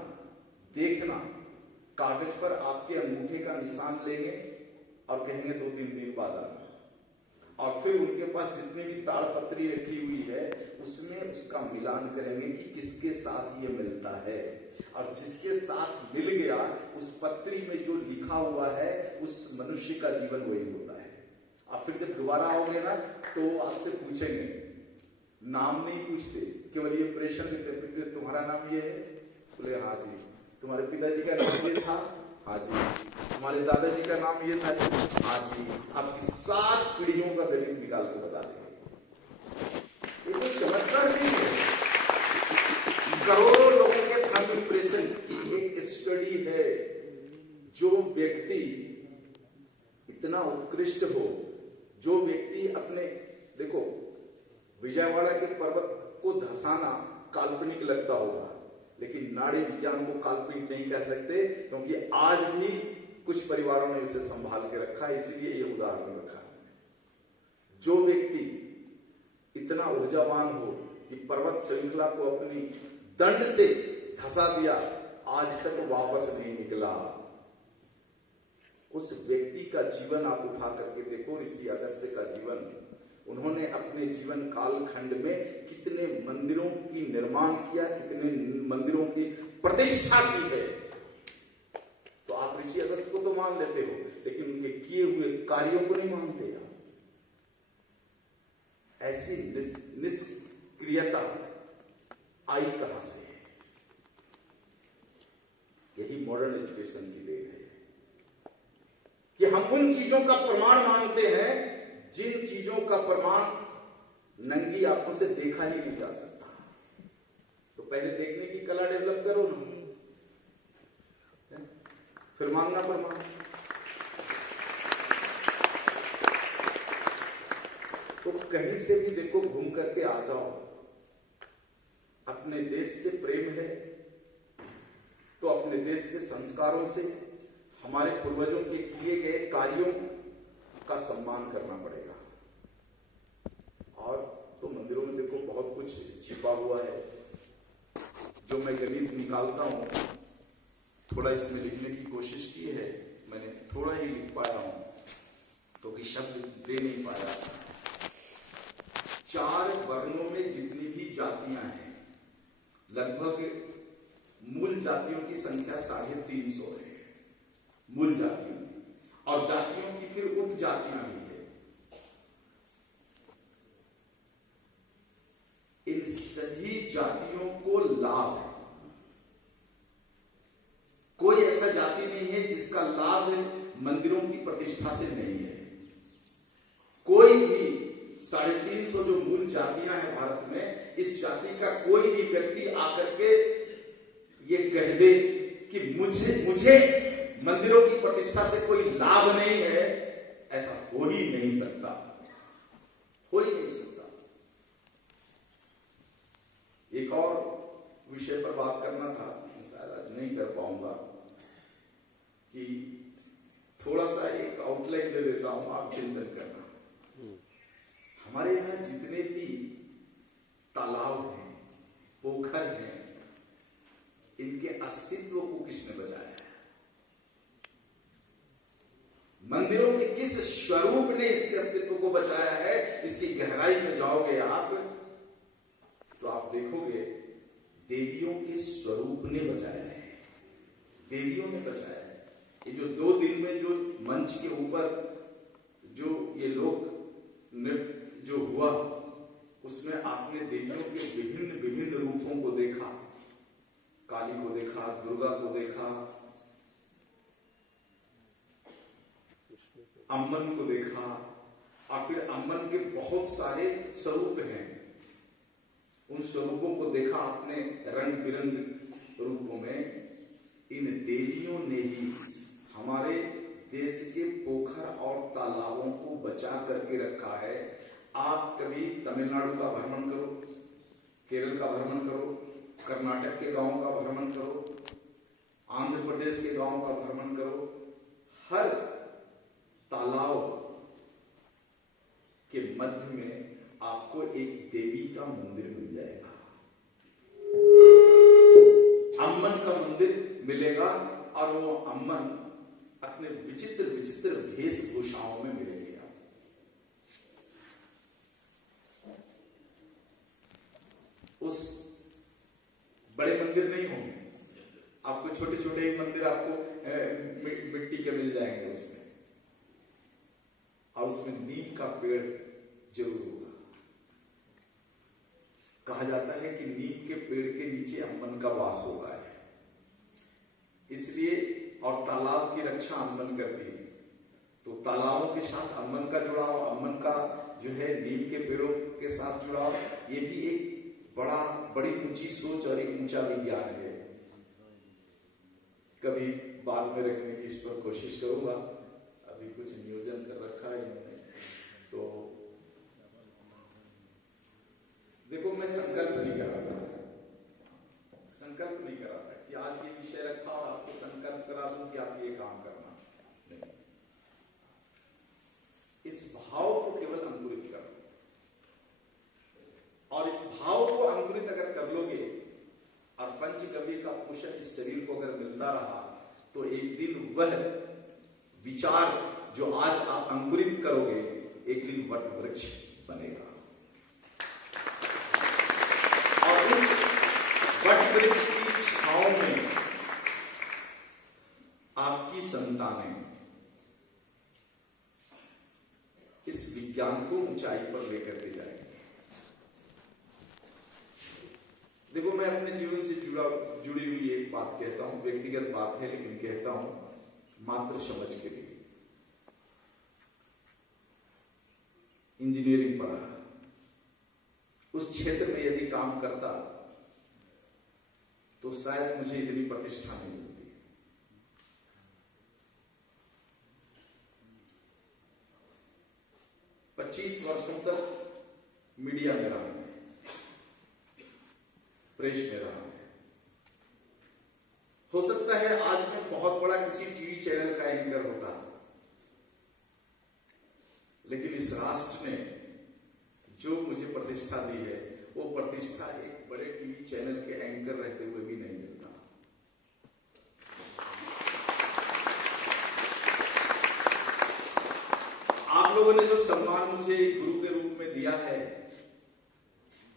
देखना। कागज पर आपके अंगूठे का निशान लेंगे और कहेंगे 2-3 दिन बाद आना। और फिर उनके पास जितने भी ताड़पत्री रखी हुई है उसमें उसका मिलान करेंगे कि किसके साथ ये मिलता है। और जिसके साथ मिल गया उस पत्री में जो लिखा हुआ है उस मनुष्य का जीवन वही होता है। और फिर जब दोबारा आओगे ना तो आपसे पूछेंगे, नाम नहीं पूछते, केवल ये इंप्रेशन देते, तुम्हारा नाम ये है? बोले हाँ जी। तुम्हारे पिताजी का नाम ये था? हाँ जी। हमारे दादाजी का नाम ये था? हाँ जी। आपकी 7 पीढ़ियों का गणित निकाल के बता देंगे। ये कोई चमत्कार नहीं है, करोड़ों लोगों के थंब इंप्रेशन की एक स्टडी है। जो व्यक्ति इतना उत्कृष्ट हो, जो व्यक्ति अपने, देखो विजयवाड़ा के पर्वत को धसाना काल्पनिक लगता होगा, लेकिन नाड़ी विज्ञान को काल्पनिक नहीं कह सकते, क्योंकि आज भी कुछ परिवारों ने उसे संभाल के रखा है, इसीलिए ये उदाहरण रखा है। जो व्यक्ति इतना ऊर्जावान हो कि पर्वत श्रृंखला को अपनी दंड से धसा दिया, आज तक वापस नहीं निकला, उस व्यक्ति का जीवन आप उठा करके देखो। ऋषि अगस्त्य का जीवन, उन्होंने अपने जीवन कालखंड में कितने मंदिरों की निर्माण किया, कितने मंदिरों की प्रतिष्ठा की है। तो आप ऋषि अगस्त्य को तो मान लेते हो, लेकिन उनके किए हुए कार्यों को नहीं मानते। ऐसी निष्क्रियता आई कहां से? यही मॉडर्न एजुकेशन की देन है कि हम उन चीजों का प्रमाण मानते हैं जिन चीजों का प्रमाण नंगी आंखों से देखा ही नहीं जा सकता। तो पहले देखने की कला डेवलप करो ना, फिर मांगना प्रमाण। तो कहीं से भी देखो, घूम करके आ जाओ, अपने देश से प्रेम है तो अपने देश के संस्कारों से, हमारे पूर्वजों के किए गए कार्यों का सम्मान करना पड़ेगा। और तो मंदिरों में देखो बहुत कुछ छिपा हुआ है, जो मैं गणित निकालता हूं, थोड़ा इसमें लिखने की कोशिश की है, मैंने थोड़ा ही लिख पाया हूं क्योंकि शब्द दे नहीं पाया। 4 वर्णों में जितनी भी जातियां हैं, लगभग मूल जातियों की संख्या 350 है, मूल जातियों की, और जातियों की फिर उप जातियां भी है। इन सभी जातियों को लाभ है, कोई ऐसा जाति नहीं है जिसका लाभ मंदिरों की प्रतिष्ठा से नहीं है। कोई भी 350 जो मूल जातियां हैं भारत में, इस जाति का कोई भी व्यक्ति आकर के ये कह दे कि मुझे मंदिरों की प्रतिष्ठा से कोई लाभ नहीं है, ऐसा हो ही नहीं सकता, हो ही नहीं सकता। एक और विषय पर बात करना था, शायद आज नहीं कर पाऊंगा, कि थोड़ा सा एक आउटलाइन दे देता हूं, आप चिंतन करना। हमारे यहां जितने भी तालाब हैं, पोखर हैं, इनके अस्तित्व को किसने बचाया है? मंदिरों के किस स्वरूप ने इसके अस्तित्व को बचाया है? इसकी गहराई में जाओगे आप तो आप देखोगे देवियों के स्वरूप ने बचाया है, देवियों ने बचाया है। ये जो 2 दिन में जो मंच के ऊपर जो ये लोग नृत्य जो हुआ, उसमें आपने देवियों के विभिन्न विभिन्न रूपों को देखा, काली को देखा, दुर्गा को देखा, अम्मन को देखा, और फिर अम्मन के बहुत सारे स्वरूप हैं, उन स्वरूपों को देखा आपने रंग बिरंग रूपों में। इन देवियों ने ही हमारे देश के पोखर और तालाबों को बचा करके रखा है। आप कभी तमिलनाडु का भ्रमण करो, केरल का भ्रमण करो, कर्नाटक के गांवों का भ्रमण करो, आंध्र प्रदेश के गांवों का भ्रमण करो, हर तालाब के मध्य में आपको एक देवी का मंदिर मिल जाएगा, अम्मन का मंदिर मिलेगा, और वो अम्मन अपने विचित्र विचित्र वेशभूषाओं में मिलेंगे। उस बड़े मंदिर नहीं होंगे, आपको छोटे छोटे ही मंदिर आपको मिट्टी के मिल जाएंगे उसमें, और उसमें नीम का पेड़ जरूर होगा। कहा जाता है कि नीम के पेड़ के नीचे अम्मन का वास होता है, इसलिए, और तालाब की रक्षा अम्मन करती है, तो तालाबों के साथ अम्मन का जुड़ाव, अम्मन का जो है नीम के पेड़ों के साथ जुड़ाव, ये भी एक बड़ी ऊंची सोच और एक ऊंचा विज्ञान है। कभी बाद में रखने की इस पर कोशिश करूंगा, अभी कुछ नियोजन कर रखा है इन्होंने। तो देखो, मैं संकल्प नहीं कर रहा था कि आज ये विषय रखा और आपको संकल्प करा दूं कि आप ये काम करना, नहीं। इस भाव को केवल अंकुरित करो, और इस भाव को अंकुरित अगर कर लोगे, और पंचगव्य का पोषण इस शरीर को अगर मिलता रहा, तो एक दिन वह विचार जो आज आप अंकुरित करोगे, एक दिन वट वृक्ष बनेगा। और उस वट वृक्ष की छांव में आपकी संतानें इस विज्ञान को ऊंचाई पर लेकर के जाएंगे। देखो, मैं अपने जीवन से जुड़ी हुई एक बात कहता हूं, व्यक्तिगत बात है, लेकिन कहता हूं मात्र समझ के लिए। इंजीनियरिंग पढ़ा, उस क्षेत्र में यदि काम करता तो शायद मुझे इतनी प्रतिष्ठा नहीं मिलती। है 25 वर्षों तक मीडिया में रहा, उत्प्रेष में रहा है। हो सकता है आज मैं बहुत बड़ा किसी टीवी चैनल का एंकर होता, लेकिन इस राष्ट्र ने जो मुझे प्रतिष्ठा दी है वो प्रतिष्ठा एक बड़े टीवी चैनल के एंकर रहते हुए भी नहीं मिलता। आप लोगों ने जो सम्मान मुझे गुरु के रूप में दिया है,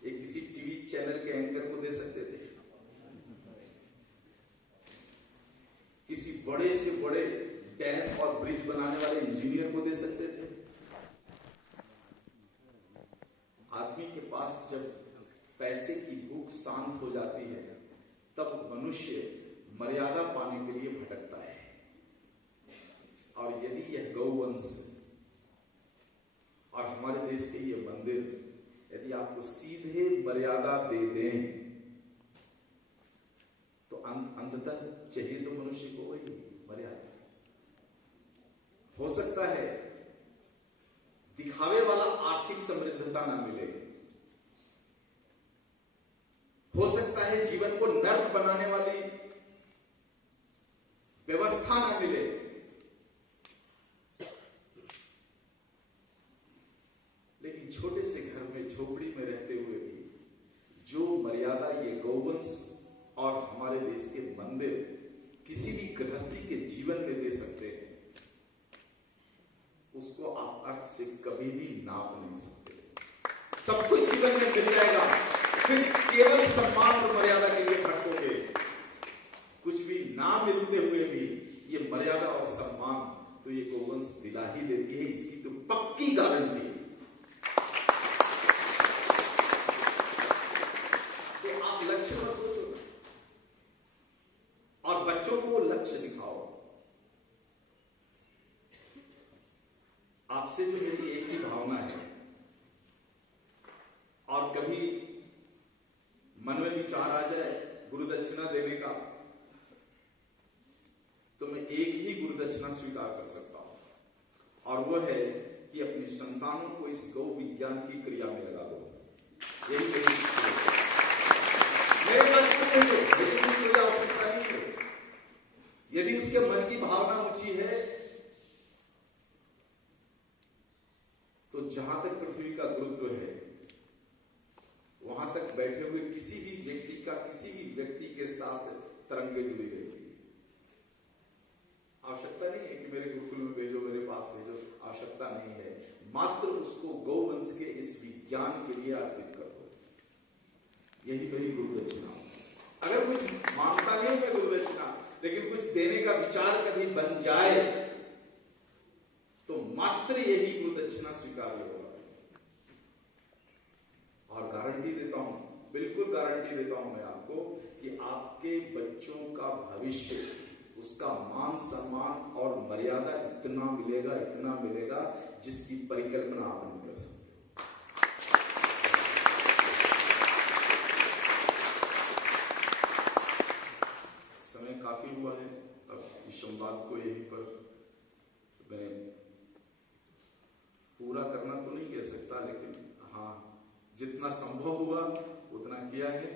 ये किसी टीवी चैनल के एंकर को दे सकते थे, किसी बड़े से बड़े डैम और ब्रिज बनाने वाले इंजीनियर को दे सकते थे। आदमी के पास जब पैसे की भूख शांत हो जाती है, तब मनुष्य मर्यादा पाने के लिए भटकता है। और यदि यह गौवंश और हमारे देश के ये मंदिर यदि आपको सीधे मर्यादा दे दें, तो अंततः चाहिए तो मनुष्य को वही मर्यादा। हो सकता है दिखावे वाला आर्थिक समृद्धता ना मिले, हो सकता है जीवन को नर्क बनाने वाली व्यवस्था ना मिले, लेकिन छोटे से घर में झोपड़ी में रहते हुए भी जो मर्यादा ये गौवंश और हमारे देश के मंदिर किसी भी गृहस्थी के जीवन में दे सकते हैं, उसको आप अर्थ से कभी भी नाप नहीं सकते। सब कुछ जीवन में मिल जाएगा, फिर केवल सम्मान और मर्यादा के लिए भटकोगे। कुछ भी ना मिलते हुए भी ये मर्यादा और सम्मान तो ये गौवंश दिला ही देती है, इसकी तो पक्की गारंटी है। तो आप लक्ष्य पर सोचो और बच्चों को लक्ष्य दिखाओ। आपसे जो मेरी एक ही भावना है, और कभी मन में विचार आ जाए गुरु दक्षिणा देने का, तो मैं एक ही गुरु दक्षिणा स्वीकार कर सकता हूं, और वह है कि अपनी संतानों को इस गौ विज्ञान की क्रिया में लगा दो। यही मेरी कोई आवश्यकता नहीं है। यदि उसके मन की भावना ऊंची है, तो जहां तक पृथ्वी का गुरुत्व है, वहां तक बैठे हुए किसी भी व्यक्ति के साथ तरंगे जुड़ी रहती है। आवश्यकता नहीं है कि मेरे गुरुकुल में भेजो, मेरे पास भेजो, आवश्यकता नहीं है। मात्र उसको गौवंश के इस विज्ञान के लिए अर्पित कर दो। यही मेरी गुरु दक्षिणा। अगर कुछ मांगता नहीं मैं गुरु दक्षिणा, लेकिन कुछ देने का विचार कभी बन जाए, तो मात्र यही गुरु दक्षिणा स्वीकार्य होगा। और गारंटी देता हूं, बिल्कुल गारंटी देता हूं मैं आपको, कि आपके बच्चों का भविष्य, उसका मान सम्मान और मर्यादा इतना मिलेगा जिसकी परिकल्पना आप नहीं कर सकते। समय काफी हुआ है, अब इस संवाद को यहीं पर मैं पूरा करना तो नहीं कह सकता, लेकिन हाँ, जितना संभव हुआ उतना किया है।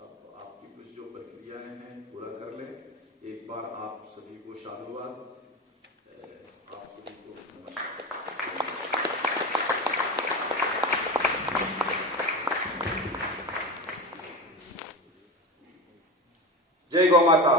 अब आपकी कुछ जो प्रक्रियाएं हैं पूरा कर लें। एक बार आप सभी को साधुवाद, आप सभी को नमस्कार। जय गौ माता।